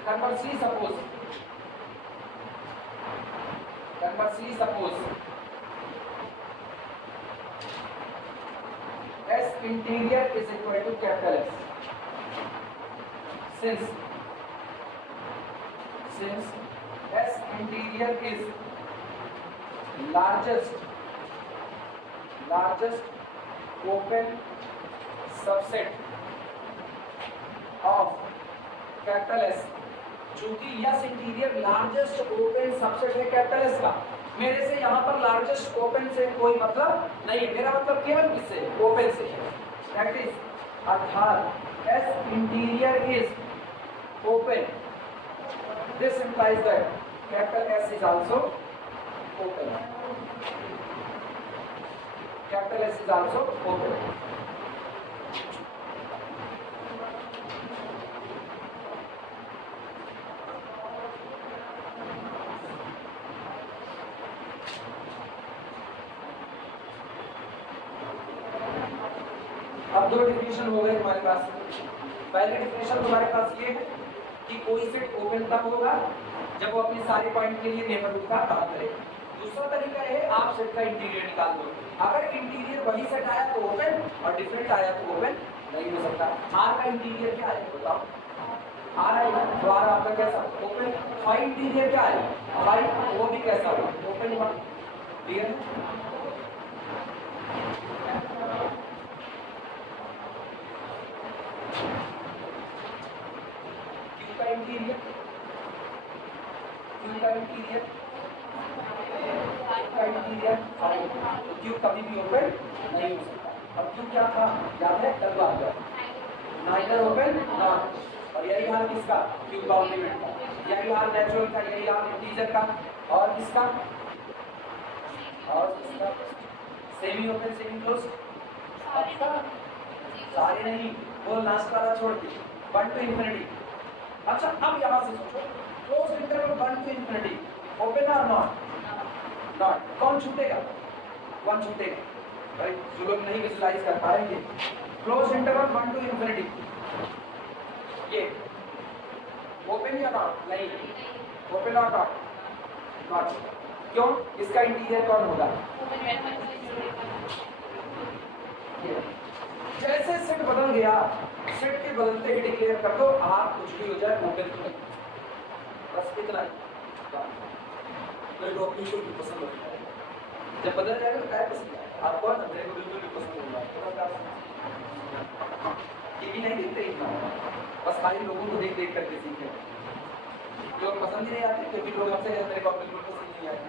Number C suppose S interior is equal to capital S. Since S interior is largest open subset of capital S. चूंकि S interior largest open subset है capital S का, मेरे से यहाँ पर लार्जेस्ट ओपन से कोई मतलब नहीं है, मेरा मतलब केवल किससे, ओपन से है। दैट इज अर्थात S interior is open, this implies that capital S is also open. Capital S is also open. अब दो डिफिनेशन हो गए हमारे पास। पहली डिफिनेशन तुम्हारे पास ये है कि कोई सेट ओपन तब होगा जब वो अपने सारे पॉइंट के लिए नेबरहुड का काम करे। दूसरा तरीका है आप सेट का इंटीरियर निकाल दो, अगर इंटीरियर वही सेट आया तो ओपन और डिफरेंट आया तो ओपन नहीं हो सकता। आर का इंटीरियर क्या है बताओ, आर आएगा तो आर आपका कैसा ओपन, फाइव इंटीरियर क्या है फाइव, वो भी कैसा होगा ओपन हुआ। क्लियर है? इंटीरियर क्यों कभी भी ओपन नहीं हो सकता। अब क्यों क्या था याद है, कल बात है नाइदर ओपन नॉट, और यही हाल किसका क्यों कॉम्प्लीमेंट का, यही हाल नेचुरल का, यही हाल इंटीजर का, और किसका सेमी ओपन सेमी क्लोज, सारे नहीं वो लास्ट वाला छोड़ के 1 to infinity। अच्छा अब यहाँ से सोचो close interval 1 to infinity open और नॉट, कौन छूटेगा, 1 छूटेगा भाई, जो लोग नहीं विजुलाइज कर पाएंगे। क्लोज इंटरवल 1 to infinity ये ओपन या नॉट, नहीं ओपन और नॉट, क्यों, इसका इंटीरियर कौन होगा, जैसे सेट बदल गया, सेट के बदलते ही डिक्लेयर कर दो आप कुछ भी हो जाए ओपन तो नहीं, बस इतना ही। मेरे को अपनी को भी पसंद होता है, जब बदल जाएगा तो क्या पसंद है आपको, ना मेरे को बिल्कुल भी पसंद होगा। टीवी नहीं देखते इतना, बस खाली लोगों को देख देख करके सीखे, जो पसंद ही नहीं आते क्योंकि लोग हमसे मेरे को बिल्कुल पसंद नहीं आते।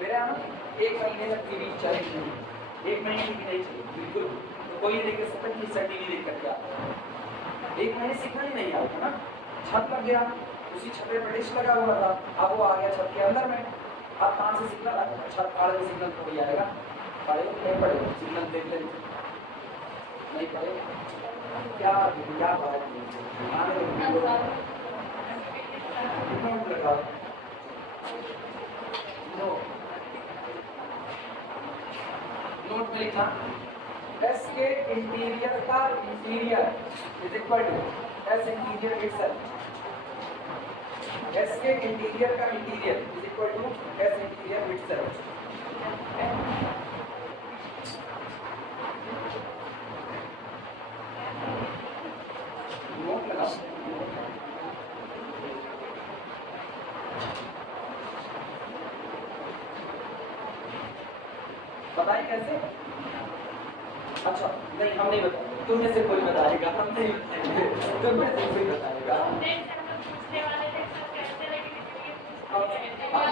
मेरे यहाँ 1 महीने तक टीवी चलेगी, 1 महीने टीवी नहीं चलेगी बिल्कुल, तो कोई नहीं देख सकता कि सर टीवी देख करके आता है। 1 महीने सिग्नल ही नहीं आता ना, छत लग गया, उसी छत पे डिश लगा हुआ था, अब वो आ गया छत के अंदर में, अब कहाँ से सिग्नल आएगा, छत फाड़ के सिग्नल तो ही आएगा, पड़ेगा नहीं पड़ेगा, सिग्नल देख लेंगे नहीं पड़ेगा, क्या क्या बात लगा नोट में लिखना एस के इंटीरियर का interior is equal to S interior itself, S के इंटीरियर का interior is equal to S interior itself. Note लगा बताइए कैसे, अच्छा नहीं हम नहीं बताएंगे, तुम में से कोई बताएगा, हम नहीं बताएंगे, तुम में से कोई बताएगा।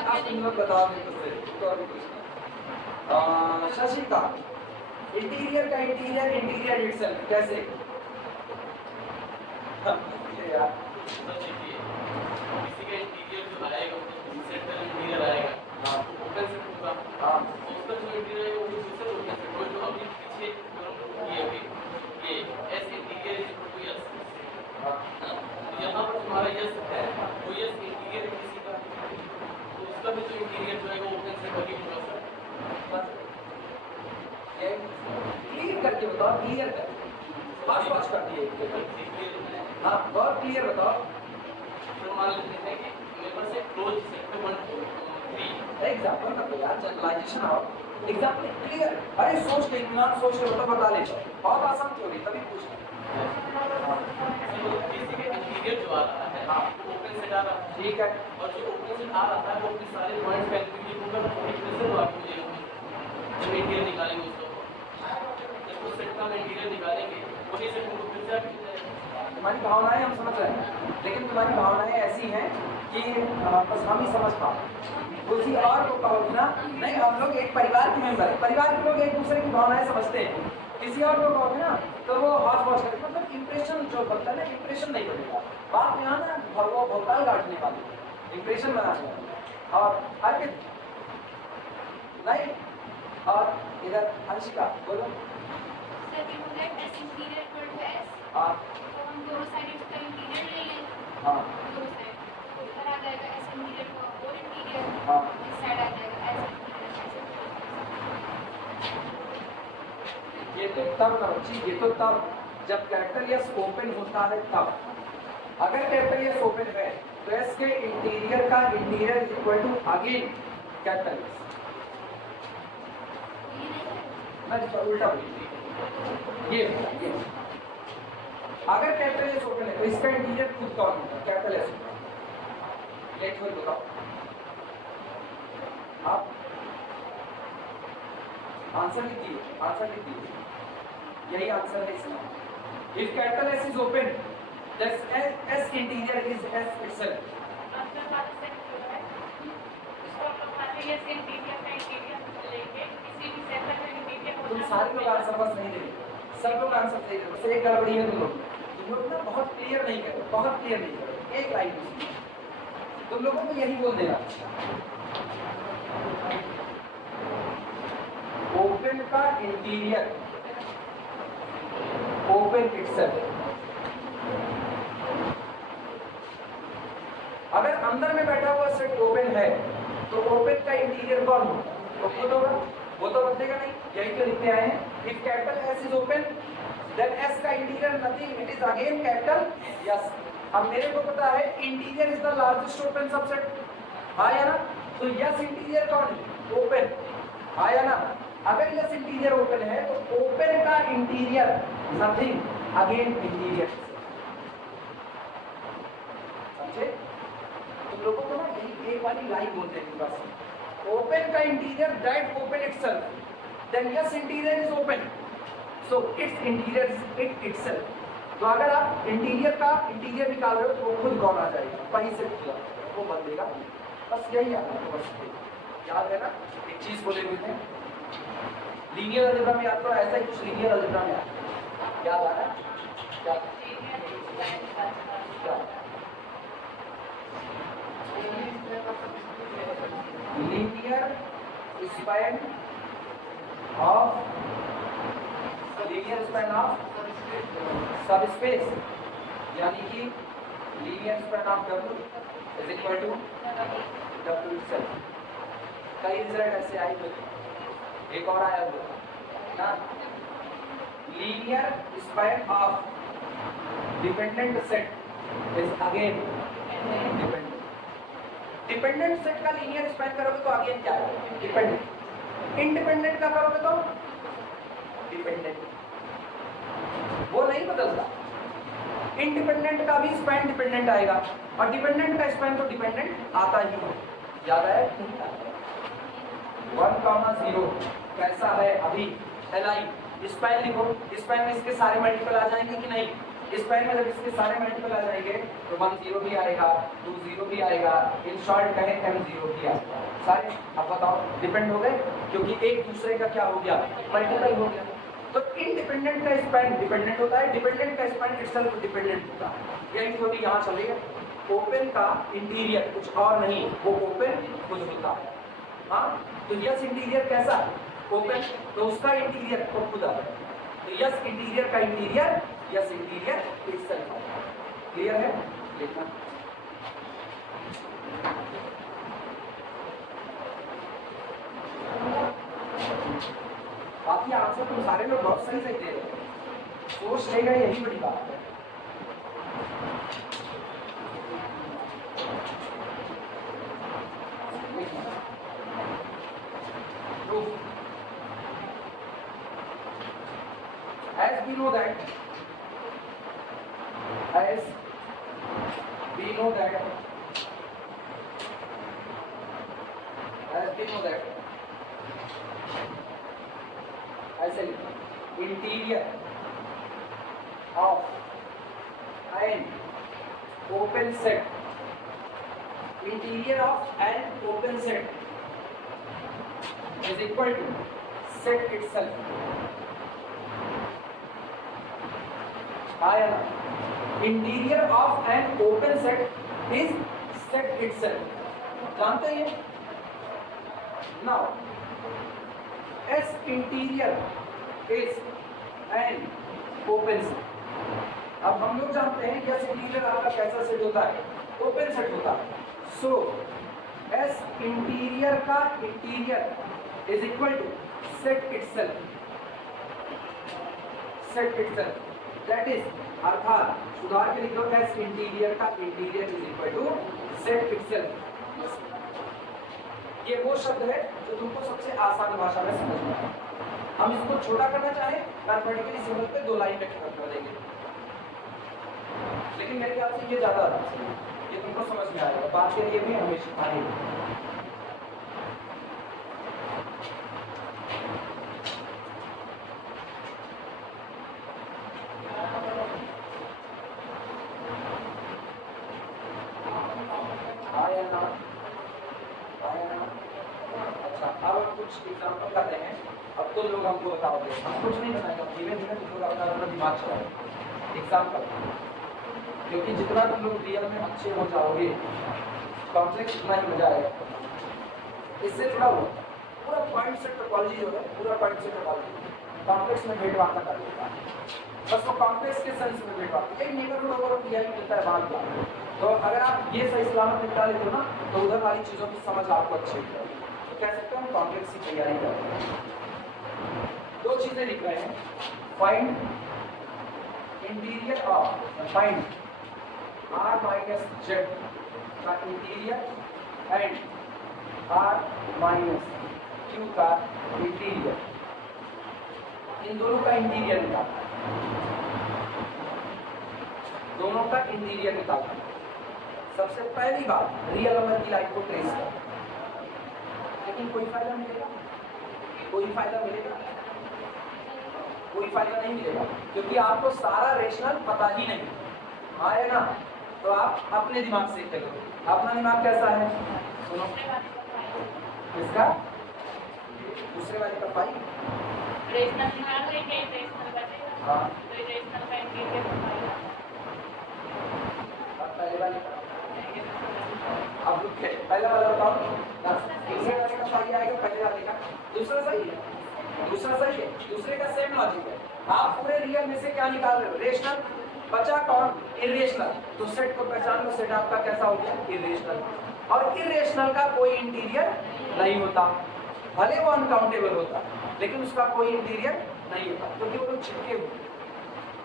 आप तुम लोग बताओगे तो फिर तो अभी कुछ शशि का इंटीरियर का इंटीरियर इटसेल्फ कैसे, यार किसी का इंटीरियर जो आएगा वो सेंट्रल इंटीरियर आएगा, हाँ ओपन से पूरा, हाँ उसका जो इंटीरियर है वो दूसरा ओपन से, वो जो अभी पीछे ये अभी ये S interior is equal to S, यहाँ पर तुम्हारा यस है वो यस इंटीरियर किसी का, तो उसका भी जो इंटीरियर जो है वो ओपन से वही होगा सर। क्लियर करके बताओ, क्लियर कर पास कर दिए, हाँ बहुत क्लियर बताओ। तो मान लेते हैं कि मेरे पास एक क्लोज सेट 1 2 3 एग्जांपल का तो यार जनरलाइजेशन आओ, एग्जांपल क्लियर, अरे सोच के इतना सोच के तो बता ले, बहुत आसान थ्योरी तभी पूछ किसी का इंटीरियर जो आ रहा है हाँ। ओपन सेट आ रहा है, ठीक है, और जो ओपन सेट आ रहा है वो अपने सारे पॉइंट्स कैलकुलेट होकर इंटीरियर तो आपको मिलेगा। जब इंटीरियर निकालेंगे उसका, जब उस सेट का इंटीरियर निकालेंगे वही सेट हमको फिर से मिल जाएगा। तुम्हारी भावनाएं हम समझ रहे हैं, लेकिन तुम्हारी भावनाएं ऐसी हैं कि बस हम ही समझ पाओ। किसी और को कहोगे ना, नहीं हम लोग एक परिवार के मेंबर हैं, परिवार के लोग एक दूसरे की भावनाएं समझते हैं। किसी और को कहोगे ना तो वो हौच पौच करके, मतलब इंप्रेशन जो बनता है ना, इंप्रेशन नहीं बनेगा। बात यहाँ ना वो भोपाल काटने वाली, इंप्रेशन बनाने वाली। और अर्पित नहीं, और इधर अंशिका बोलो। Sir we know that S interior equal to S, हाँ तो हम दोनों साइड इसका इंटीरियर ले लें, हाँ दोनों साइड, तो इधर आ जाएगा एस इंटीरियर का और इंटीरियर, हाँ, इस साइड आ जाएगा एस इंटीरियर। ये तो तब करो जी, ये तो तब जब कैपिटल एस ओपन होता है तब। अगर कैपिटल एस ओपन है तो एस के इंटीरियर का interior is equal to again capital S. मैं इसका उल्टा बोली, ये अगर कैपिटल एस ओपन है तो इसका इंटीरियर खुद कौन होता है? Capital S. लेट हो बताओ आप, आंसर लिखिए, आंसर लिखिए, यही आंसर है इसका। If capital S is open that S interior is S itself. तुम सारे लोग आंसर बस नहीं दे रहे, सब लोग आंसर सही दे रहे, बस एक गड़बड़ी है तुम लोग ना बहुत क्लियर नहीं कर रहे, बहुत क्लियर नहीं कर रहे। एक लाइन तुम लोगों को यही बोल देना, ओपन का इंटीरियर ओपन इटसेल्फ। अगर अंदर में बैठा हुआ सेट ओपन है तो ओपन का इंटीरियर कौन होगा? तो खुद होगा, वो तो बदलेगा नहीं, यही तो लिखते आए हैं। If capital S is open then S का interior nothing, it is again capital S. अब मेरे को पता है interior is the largest open subset, आया ना? तो यस इंटीरियर कौन है? ओपन, आया ना? अगर यस इंटीरियर ओपन है तो ओपन का इंटीरियर नथिंग अगेन इंटीरियर। समझे? तुम लोगों को ना यही एक वाली लाइन बोलते हैं बस, ओपन का interior that open itself, then S interior is open, so it's interior is it itself. तो अगर आप इंटीरियर का इंटीरियर निकाल रहे हो तो वो खुद कौन आ जाएगा? वहीं से पूरा वो बदलेगा, बस यही आता है। बस याद है ना, एक चीज बोले हुए थे लीनियर अलजेब्रा में, याद करो ऐसा ही कुछ लीनियर अलजेब्रा में याद आ रहा है क्या? Linear span of subspace, यानी कि linear span of W is equal to W itself। कई रिजल्ट ऐसे आए हुए थे, एक और आया हुआ ना, linear span of dependent set is again dependent. Dependent set का लीनियर स्पैन करोगे तो अगेन क्या है? डिपेंडेंट। इंडिपेंडेंट का करोगे तो डिपेंडेंट, वो नहीं बदलता। इंडिपेंडेंट का भी स्पैन डिपेंडेंट आएगा, और डिपेंडेंट का स्पैन तो डिपेंडेंट आता ही है। याद है? 1,0 कैसा है अभी? Li स्पैन लिखो, स्पैन में इसके सारे मल्टीपल आ जाएंगे कि नहीं? स्पैन में जब इसके सारे मल्टीपल आ जाएंगे तो 1 0 भी आएगा, 2 0 भी आएगा, इन शॉर्ट कहें m 0 भी आएगा सारे। अब बताओ डिपेंड हो गए, क्योंकि एक दूसरे का क्या हो गया? मल्टीपल हो गया। तो इनडिपेंडेंट का स्पैन डिपेंडेंट होता है, डिपेंडेंट का स्पैन इटसेल्फ डिपेंडेंट होता है। यही थोड़ी यहाँ चलेगा। ओपन का इंटीरियर कुछ और नहीं, वो ओपन खुद होता है। हाँ, तो यस इंटीरियर कैसा? ओपन, तो उसका इंटीरियर तो खुद आता है। तो यस इंटीरियर का इंटीरियर यस इंटीरियर इटसेल्फ आता है। क्लियर है? लिखना बाकी आंसर तुम सारे लोग बहुत सही दे रहे हो, सोच लेगा, यही बड़ी बात है। As we know know that ऐसे लिखो interior of an open set, interior of an open set is equal to set itself. आया ना, interior of an open set is set itself, जानते हैं? Now S interior is an open set. अब हम लोग जानते हैं कि एस इंटीरियर आपका कैसा सेट होता है? ओपन सेट होता है। सो एस इंटीरियर का interior is equal to set itself, set itself, that is अर्थात सुधार के लिख दो एस इंटीरियर का interior is equal to set itself. ये वो शब्द है जो तुमको सबसे आसान भाषा में समझ में आए। हम इसको छोटा करना चाहें मैथमेटिकली सिंबल पे 2 लाइन में खत्म कर देंगे, लेकिन मेरे ख्याल से ये ज्यादा आसान है, ये तुमको समझ में आएगा। बात के लिए भी हमेशा आएगा। एग्जाम्पल करते हैं। अब तो लोग हमको बताओगे, हम कुछ नहीं बताएंगे, धीरे धीरे तुम लोग अपना अपना दिमाग चलाओ। एग्जाम्पल, क्योंकि जितना तुम लोग रियल में अच्छे हो जाओगे कॉम्प्लेक्स उतना ही मजा आएगा। इससे जुड़ा हुआ पूरा पॉइंट सेट टोपोलॉजी जो है, पूरा पॉइंट सेट टोपोलॉजी कॉम्प्लेक्स में भेद वार्ता कर देता है। बस वो कॉम्प्लेक्स के सेंस में भेद वार्ता, एक नेबरहुड ओवरऑल यही मिलता है बाद में। तो अगर आप ये सही सलामत निकाल लेते हो ना, तो उधर वाली चीज़ों की समझ आपको अच्छी होगी। तो कह सकते हैं हम कॉम्प्लेक्स की तैयारी कर रहे हैं। 2 चीजें लिख रहे हैं, find interior of, find r minus Z का interior and r minus Q का इंटीरियर, इन दोनों का इंटीरियर निकालना है, दोनों का इंटीरियर निकालना है। सबसे पहली बात, रियल नंबर की लाइन को ट्रेस करना। लेकिन कोई फायदा मिलेगा? कोई फायदा मिलेगा? कोई फायदा नहीं मिलेगा, क्योंकि आपको सारा रेशनल पता ही नहीं आए ना। तो आप अपने दिमाग से चलो, अपना दिमाग कैसा है सुनो। इसका दूसरे वाले का पाई रेशनल निकाल लेंगे, रेशनल बचेगा। हाँ, तो रेशनल का इंटीरियर पहले वाले का अब रुक के पहला वाला बताओ ना, दूसरे वाले का पाई आएगा पहले वाले का, दूसरा सही है, दूसरा सही है, दूसरे का सेम लॉजिक है। आप पूरे रियल में से क्या निकाल रहे हो? रेशनल, बचा कौन? इरेशनल। तो सेट को पहचान लो, सेट आपका कैसा हो गया? इरेशनल। और इरेशनल का कोई इंटीरियर नहीं होता, भले वो अनकाउंटेबल होता लेकिन उसका कोई इंटीरियर नहीं होता, क्योंकि वो लोग छिटके हुए।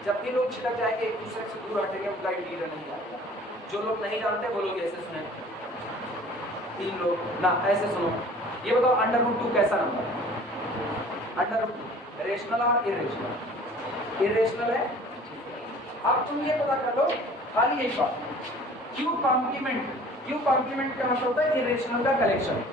जब भी लोग छिटक जाएंगे, एक दूसरे से दूर हटेंगे, उनका इंटीरियर नहीं आएगा। जो लोग नहीं जानते वो लोग ऐसे सुने, 3 लोग ना ऐसे सुनो। ये बताओ √2 कैसा नंबर है? √2 रेशनल और इरेशनल? इरेशनल है। अब तुम ये पता कर लो खाली एक बात, क्यू कॉम्प्लीमेंट, क्यू कॉम्प्लीमेंट का मतलब होता है इरेशनल का कलेक्शन।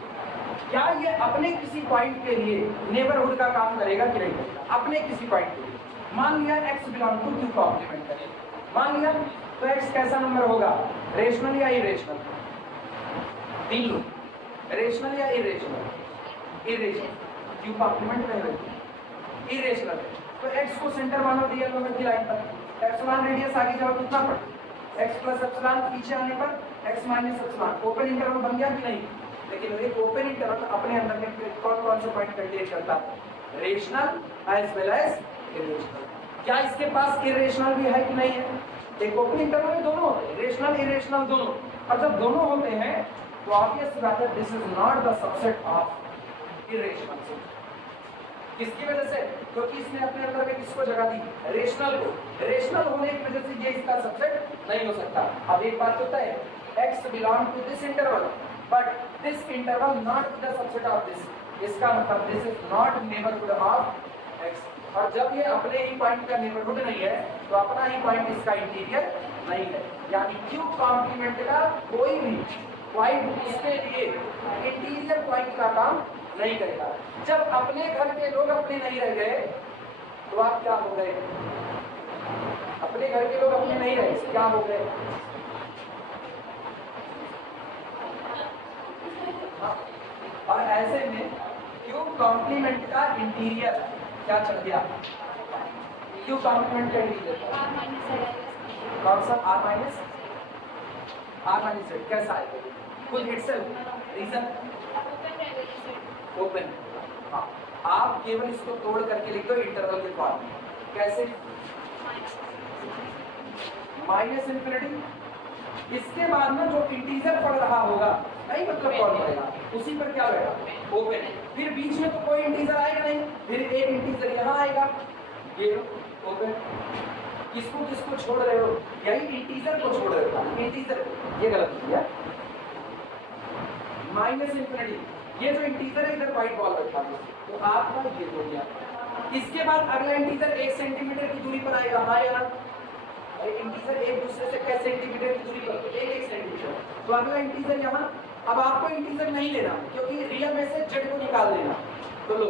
क्या ये अपने किसी पॉइंट के लिए नेबरहुड का काम करेगा कि नहीं करेगा? अपने किसी पॉइंट के लिए मान लिया x belong to Q complement करेगा, मान लिया तो x कैसा नंबर होगा? रेशनल या इरेशनल? 3 लोग, रेशनल या इरेशनल? इरेशनल। क्यू कॉम्प्लीमेंट में होगी इरेशनल है। तो x को सेंटर मानो रियल नंबर की लाइन पर, एप्सिलॉन रेडियस आगे जाओ कितना पड़, x प्लस एप्सिलॉन, पीछे आने पर x minus epsilon. Open interval बन गया कि नहीं? लेकिन एक ओपन इंटरवल अपने अंदर में कौन कौन से पॉइंट कंटेन करता है? Rational as well as irrational. क्या इसके पास इरेशनल भी है कि नहीं है? एक ओपन इंटरवल में दोनों होते हैं, रेशनल इरेशनल दोनों। और जब दोनों होते हैं तो ऑब्वियस बात है this is not the subset of irrational. किसकी वजह से? क्योंकि इसने अपने अंदर में किसको जगह दी? रेशनल को। रेशनल होने की वजह से ये इसका सबसेट नहीं हो सकता। अब एक बात होता है, x belong to this interval but this interval not the subset of this. इसका मतलब this is not neighbourhood of x। और जब ये अपने ही पॉइंट का नेबरहुड नहीं है तो अपना ही पॉइंट इसका इंटीरियर नहीं है, यानी क्यूब कॉम्प्लीमेंट का कोई भी पॉइंट इसके लिए इंटीरियर पॉइंट का काम नहीं करेगा। जब अपने घर के लोग अपने नहीं रह गए तो आप क्या हो गए? अपने घर के लोग अपने नहीं रहे, क्या हो गए? और ऐसे में क्यूब कॉम्प्लीमेंट का इंटीरियर क्या चल गया? क्यूब कॉम्प्लीमेंट का इंटीरियर R minus Z आएगा। कौन सा? R माइनस Z कैसा आएगा? खुद इटसेल्फ रीजन ओपन रहेगा ये सेट। ओपन। हाँ, आप केवल इसको तोड़ करके लिख दो इंटरवल के फॉर्म में। कैसे? Minus infinity. इसके बाद में जो इंटीजर पढ़ रहा होगा, नहीं मतलब कौन पढ़ेगा, उसी पर क्या बैठा? ओपन। फिर बीच में तो कोई इंटीजर आएगा नहीं, फिर एक इंटीजर यहाँ आएगा, ये ओपन। किसको किसको छोड़ रहे हो? यही इंटीजर को छोड़ रहे हो, इंटीजर। ये गलत किया। माइनस इन्फिनिटी, ये जो इंटीजर है इधर व्हाइट बॉल रखा है, तो आपका ये हो गया। इसके बाद अगला इंटीजर 1 सेंटीमीटर की दूरी पर आएगा, हाँ या ना? इंटीजर एक दूसरे से कैसे सेंटीमीटर की दूरी पर? 1 सेंटीमीटर। तो अगला इंटीजर यहाँ। अब आपको इंटीजर नहीं लेना क्योंकि रियल में से जेड को निकाल देना, तो लो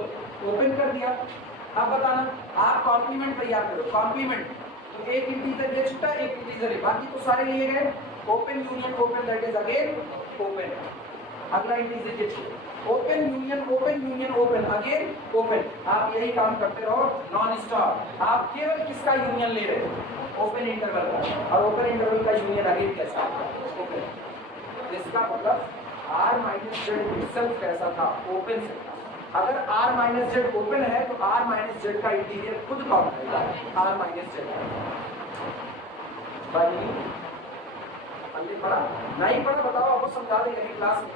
ओपन कर दिया। अब बताना, आप कॉम्प्लीमेंट तैयार करो। कॉम्प्लीमेंट तो एक इंटीजर ये छूटा, एक इंटीजर है, बाकी तो सारे लिए गए। Open union open, that is again open. अगला इंटीजर ये छूटा, open union open, again open. आप यही काम करते रहो नॉन स्टॉप। आप केवल किसका यूनियन ले रहे हो? ओपन इंटरवल का। और ओपन इंटरवल का यूनियन अगेन कैसा? ओपन। इसका मतलब R माइनस जेड इटसेल्फ कैसा था? ओपन से था। अगर R माइनस जेड ओपन है तो R माइनस जेड का इंटीरियर खुद कौन रहेगा? R minus Z. पढ़ा नहीं पढ़ा बताओ, आपको समझा देंगे क्लास में।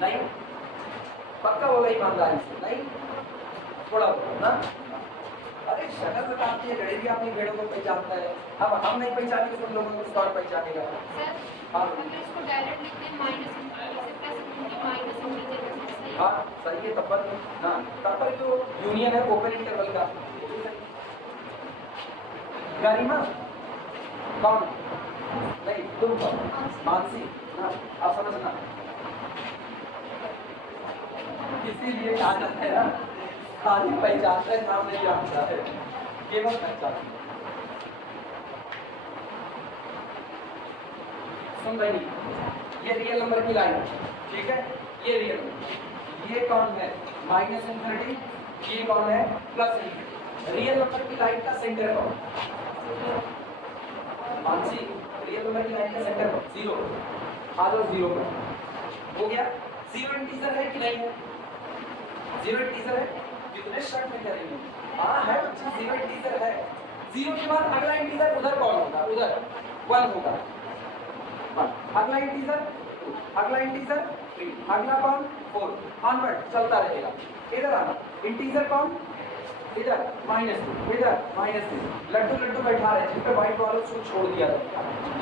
नहीं पक्का बोला ईमानदारी से? नहीं थोड़ा बोला ना। अरे शक्ल बताती है, गड़े भी अपनी भेड़ों को पहचानता है। अब हम नहीं पहचानेंगे तो लोगों को कौन पहचानेगा? सर हम इसको डायरेक्ट लिखते हैं माइनस इन्फिनिटी माइनस इंटीजर। हाँ सही है। तब पर ना, तब पर जो यूनियन है ओपन इंटरवल का। गरिमा कौन? नहीं तुम कौन? मानसी। हाँ आप समझना, इसीलिए आदत है ना, खाली पहचानता है, नाम नहीं जानता है, केवल पहचान। सुन रही? ये रियल नंबर की लाइन, ठीक है? ये रियल नंबर, ये कौन है? माइनस इन्फिनिटी, ये कौन है? Plus infinity. रियल नंबर की लाइन का सेंटर कौन? मानसी, रियल नंबर की लाइन का सेंटर कौन? 0। आ जाओ 0 पर। हो गया। 0 इंटीजर है कि नहीं है? 0 इंटीजर है। कितने शर्ट में करेंगे? हाँ है बच्चे, 0 इंटीजर है। 0 के बाद अगला इंटीजर उधर कौन होगा? उधर 1 होगा। अगला इंटीजर 2, अगला इंटीजर 3, अगला कौन? 4। ऑनवर्ड चलता रहेगा। इधर आना, इंटीजर कौन? इधर -2, इधर -3। लड्डू लड्डू बैठा रहे जिस पे व्हाइट बॉल उसको छोड़ दिया था।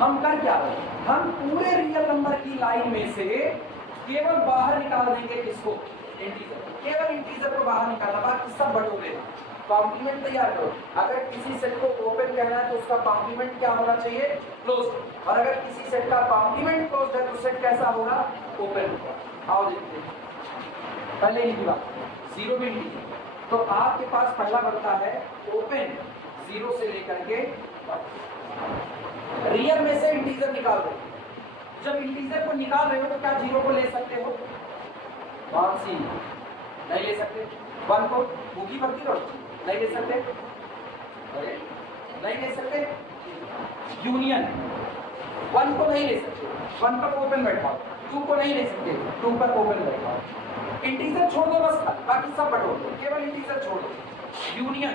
हम कर क्या रहे? हम पूरे रियल नंबर की लाइन में से केवल बाहर निकाल देंगे किसको? इंटीजर। केवल इंटीजर को बाहर निकालना, बाकी सब बटोगे। कॉम्प्लीमेंट तैयार करो। अगर किसी सेट को ओपन कहना है तो उसका कॉम्प्लीमेंट क्या होना चाहिए? क्लोज। और अगर किसी सेट का कॉम्प्लीमेंट क्लोज है तो सेट कैसा होगा? ओपन होगा। आओ देखते हैं। पहले इनकी बात 0 भी इंटीजर, तो आपके पास पहला बनता है ओपन 0 से लेकर के रियल में से इंटीजर निकाल दो। जब इंटीजर को निकाल रहे हो तो क्या 0 को ले सकते हो? कौन सी? नहीं ले सकते। 1 को भूखी भरती रहो, नहीं ले सकते। अरे नहीं ले सकते। यूनियन 1 को नहीं ले सकते, 1 पर ओपन बैठाओ। 2 को नहीं ले सकते, 2 पर ओपन बैठाओ। इंटीजर छोड़ दो बस, बाकी सब बटोर दो, केवल इंटीजर छोड़ दो। यूनियन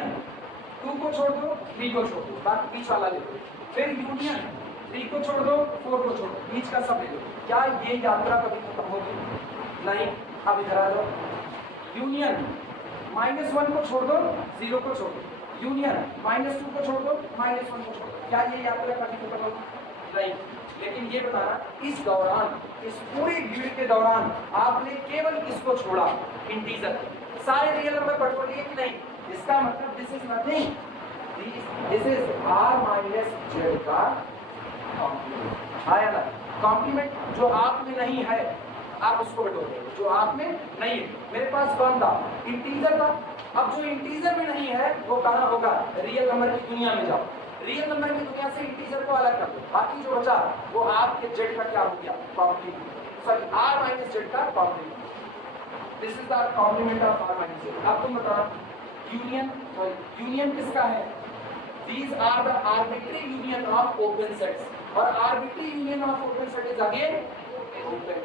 2 को छोड़ दो, 3 को छोड़ दो, बाकी बीच वाला ले दो। फिर यूनियन 3 को छोड़ दो, 4 को छोड़ दो, बीच का सब ले दो। क्या ये यात्रा कभी खत्म होगी? नहीं। अब इधर आ जाओ। यूनियन -1 को छोड़ दो, 0 को छोड़ दो। यूनियन -2 को छोड़ दो, -1 को छोड़ दो। क्या ये यात्रा कभी खत्म होगी? नहीं। लेकिन ये बताना, इस दौरान, इस पूरी भीड़ के दौरान आपने केवल किसको छोड़ा? इंटीजर। सारे रियल नंबर बटोर लिए कि नहीं? इसका मतलब this is nothing this is r minus z का कॉम्प्लीमेंट। हाँ या ना? कॉम्प्लीमेंट जो आप में नहीं है आप उसको बटोर रहे हो, जो आप में नहीं है। मेरे पास कौन था? इंटीजर था। अब जो इंटीजर में नहीं है वो कहाँ होगा? रियल नंबर की दुनिया में जाओ, रियल नंबर की दुनिया से इंटीजर को अलग कर दो, बाकी जो बचा वो आपके z का क्या हो गया? Complement, sorry r minus z का complement. This is the complement of r minus z। अब तुम बताओ यूनियन, सॉरी यूनियन किसका है? These are the arbitrary union of open sets, और arbitrary union of open set is again open।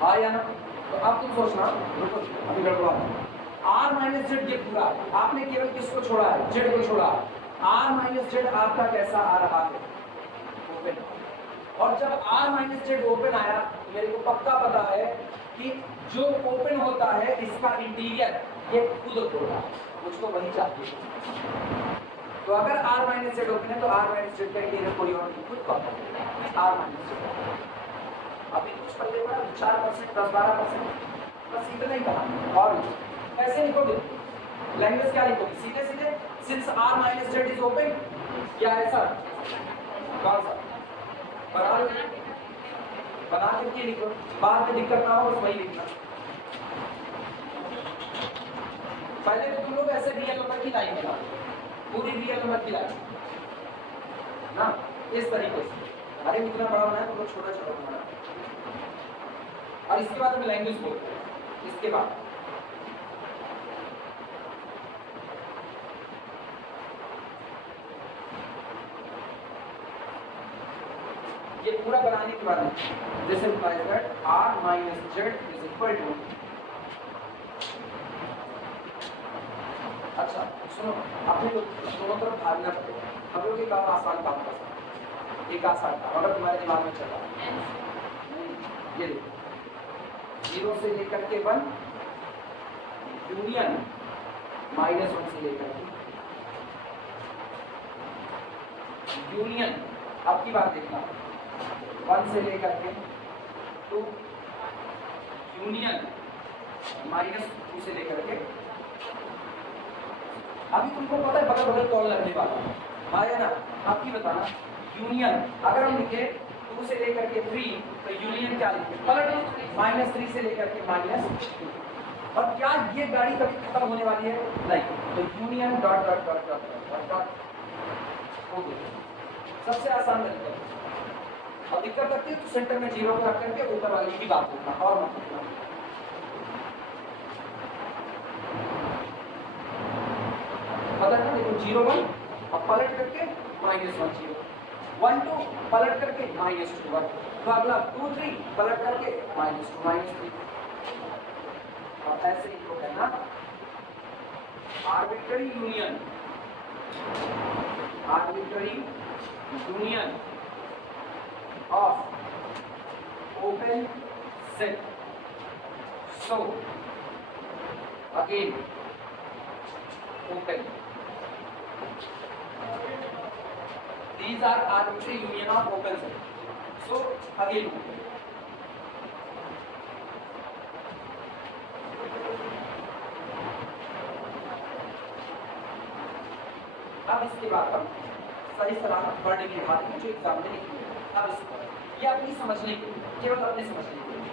हाँ या ना? तो अब तुम सोचना, रुको अभी गड़बड़ा r माइनस z ये पूरा आपने केवल किसको छोड़ा है? z को छोड़ा है। r माइनस z आपका कैसा आ रहा है? ओपन। और जब r माइनस z ओपन आया मेरे को पक्का पता है कि जो ओपन होता है इसका इंटीरियर ये खुद खोलता है, मुझको वही चाहिए। तो अगर r माइनस z ओपन है तो r माइनस z का इंटीरियर कोई और नहीं, खुद खोलता है r माइनस z। अभी कुछ पहले पढ़ा 4%, 10-12%, बस इतना ही कहा। और कैसे लिखोगे? लैंग्वेज क्या लिखोगे? सीधे सीधे since r minus z is open, या ऐसा कौन सा बना करके लिखो, बाद में दिक्कत ना हो, वही लिखना। पहले तो तुम लोग ऐसे रियल नंबर की लाइन बना, पूरी रियल नंबर की लाइन ना, इस तरीके से। अरे इतना बड़ा बनाया, तुम लोग छोटा छोटा बनाना। और इसके बाद हम लैंग्वेज बोलते हैं। इसके बाद ये पूरा बनाने के बाद this implies that r minus z is equal to, अच्छा सुनो, आपने तो दोनों तरफ भागना पड़ेगा। हम लोग एक आसान काम कर सकते हैं, एक आसान काम अगर तुम्हारे दिमाग में चल रहा है। ये देखो 0 से लेकर के 1 यूनियन -1 से लेकर के यूनियन, अब की बात देखना 1 से लेकर के 2 यूनियन -2 से लेकर के, अभी तुमको पता है बगल बगल कौन लगने वाला है, हाँ या ना? आपकी बताना यूनियन अगर हम लिखे 2 से लेकर के 3 तो यूनियन क्या लिखे? पलट -3 से लेकर के -2। और क्या ये गाड़ी कभी खत्म होने वाली है? नहीं। तो union dot dot dot dot dot dot हो गया, सबसे आसान तरीका। अब दिक्कत लगती है तो सेंटर में 0 रख करके ऊपर वाली की बात करना और मत करना। पता है ना? देखो 0 1 अब पलट करके -1 0, 1 2 पलट करके -2 1, तो अगला 2 3 पलट करके -2 -3। और ऐसे ही तो है ना arbitrary union of open set. So again open, these are arbitrary union of open set. So again अब इसके बाद हम सही सलामत वर्ड लिखा देंगे जो एग्जाम में लिखी है। अब इसको ये अपनी समझने के लिए, केवल अपने समझने के लिए,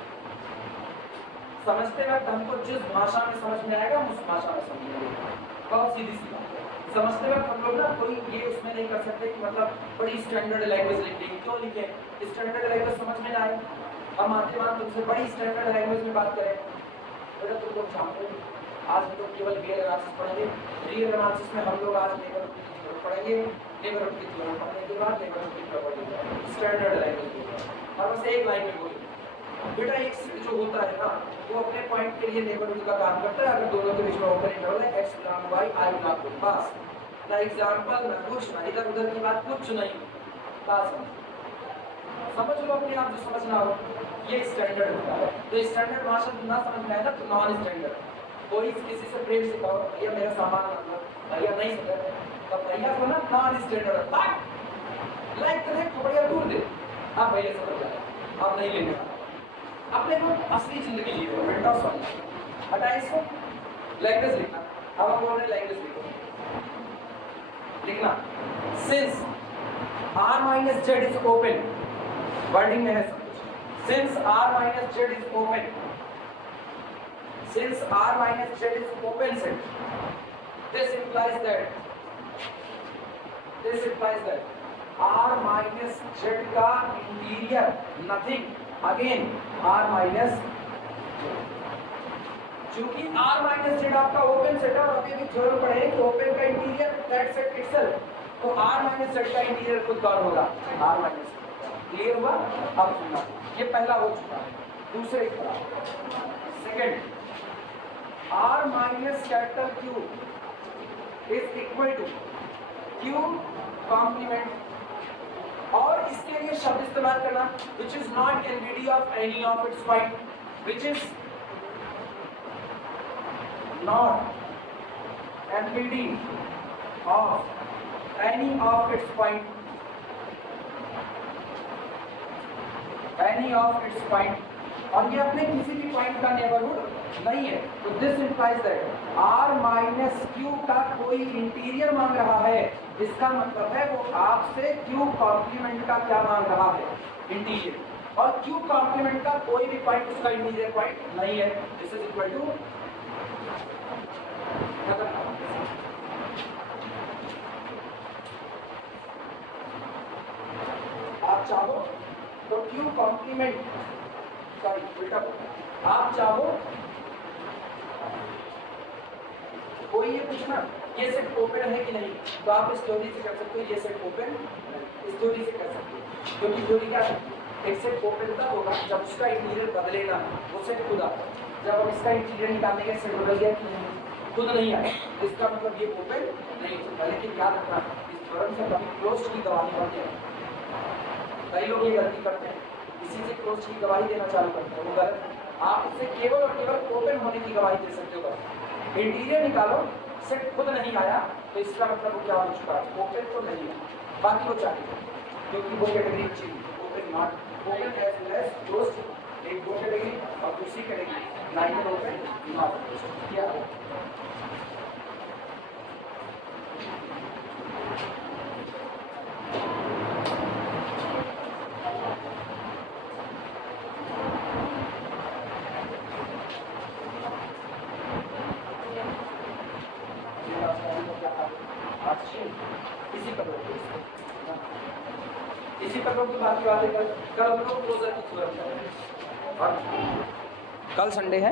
समझते वक्त हमको जिस भाषा में समझ में आएगा हम उस भाषा में समझेंगे। बहुत सीधी सी बात है। समझते वक्त हम लोग ना कोई ये उसमें नहीं कर सकते कि मतलब बड़ी स्टैंडर्ड लैंग्वेज लिखेंगे। क्यों लिखे? स्टैंडर्ड लैंग्वेज समझ में ना आए, हम आते वक्त तुमसे बड़ी स्टैंडर्ड लैंग्वेज में बात करें। बेटा तुम लोग जानते हो आज हम लोग केवल रियल एनालिसिस पढ़ेंगे। रियल एनालिसिस में हम लोग आज नेबरहुड की थ्योरम पढ़ेंगे। नेबरहुड की थ्योरम पढ़ने के बाद नेबरहुड की प्रॉपर्टी स्टैंडर्ड लैंग्वेज और बस एक लाइन में बोलेंगे। बेटा एक सेट जो होता है ना वो अपने पॉइंट के लिए नेबरहुड का काम करता है। अगर दोनों के बीच में ओपन इंटरवल है x belong y I belong to, बस ना एग्जांपल ना कुछ ना इधर उधर की बात कुछ नहीं, बस समझ लो अपने आप जो समझना हो। ये स्टैंडर्ड होता है। तो स्टैंडर्ड भाषा ना समझ में आए ना तो नॉन स्टैंडर्ड। कोई किसी से प्रेम से कहो भैया मेरा सामान मतलब भैया नहीं समझ तो भैया को ना नॉन स्टैंडर्ड लाइक करे तो बढ़िया दूर दे, आप भैया समझ जाए, आप नहीं लेने अपने को असली जिंदगी जी रहे हो। बेटा सॉरी हटा इसको, लैंग्वेज लिखना। अब हम बोल रहे लैंग्वेज लिखो। लिखना since r minus Z is open, wording में है सब कुछ, since r minus Z is open, since r minus Z is open set, this implies that r minus Z का interior nothing again r minus, क्योंकि r minus Z आपका open set है और अभी भी थ्योरम पढ़े कि ओपन का इंटीरियर दैट सेट इटसेल्फ, तो r माइनस जेड का इंटीरियर खुद कौन होगा, r माइनस। क्लियर हुआ? अब सुनना, ये पहला हो चुका है। दूसरे की तरफ second, r minus capital q is equal to q complement, और इसके लिए शब्द इस्तेमाल करना which is not NVD of any of its point, which is not NVD of any of its point, any of its point, और ये अपने किसी भी पॉइंट का नेबरहुड नहीं है। तो this implies that r minus Q का कोई इंटीरियर मांग रहा है, इसका मतलब है वो आपसे q कॉम्प्लीमेंट का क्या मांग रहा है, इंटीरियर, और q कॉम्प्लीमेंट का कोई भी पॉइंट उसका इंटीरियर पॉइंट नहीं है। दिस इज इक्वल टू, आप चाहो तो q कॉम्प्लीमेंट, सॉरी उल्टा, आप चाहो कोई ये पूछना ये सेट ओपन है कि नहीं, तो आप इस थ्योरी से कर सकते हो ये सेट ओपन, इस थ्योरी से कर सकते हो, क्योंकि थ्योरी क्या है, एक सेट ओपन तब होगा जब उसका इंटीरियर बदलेगा, वो सेट खुद आता है। जब हम इसका इंटीरियर निकालने के सेट बदल गया कि नहीं, खुद नहीं आया, इसका मतलब ये ओपन नहीं होता। लेकिन याद रखना इस थ्योरम से कभी क्लोज की गवाही मत देना, कई लोग ये गलती करते हैं, इसी से क्लोज की गवाही देना चालू करते हैं, वो गलत है। आप इससे केवल और केवल ओपन होने की गवाही दे सकते हो। इंटीरियर निकालो, सेट खुद नहीं आया, तो इसका मतलब वो क्या हो चुका है, ओपन तो नहीं है, बाकी वो चाहिए, क्योंकि वो कैटेगरी चाहिए open, not open as well as close, एक वो कैटेगरी और दूसरी category neither open not close. क्या है इसी पर लोग बात की बातें कल हम लोग क्लोजर की थ्योरम करेंगे, और कल संडे है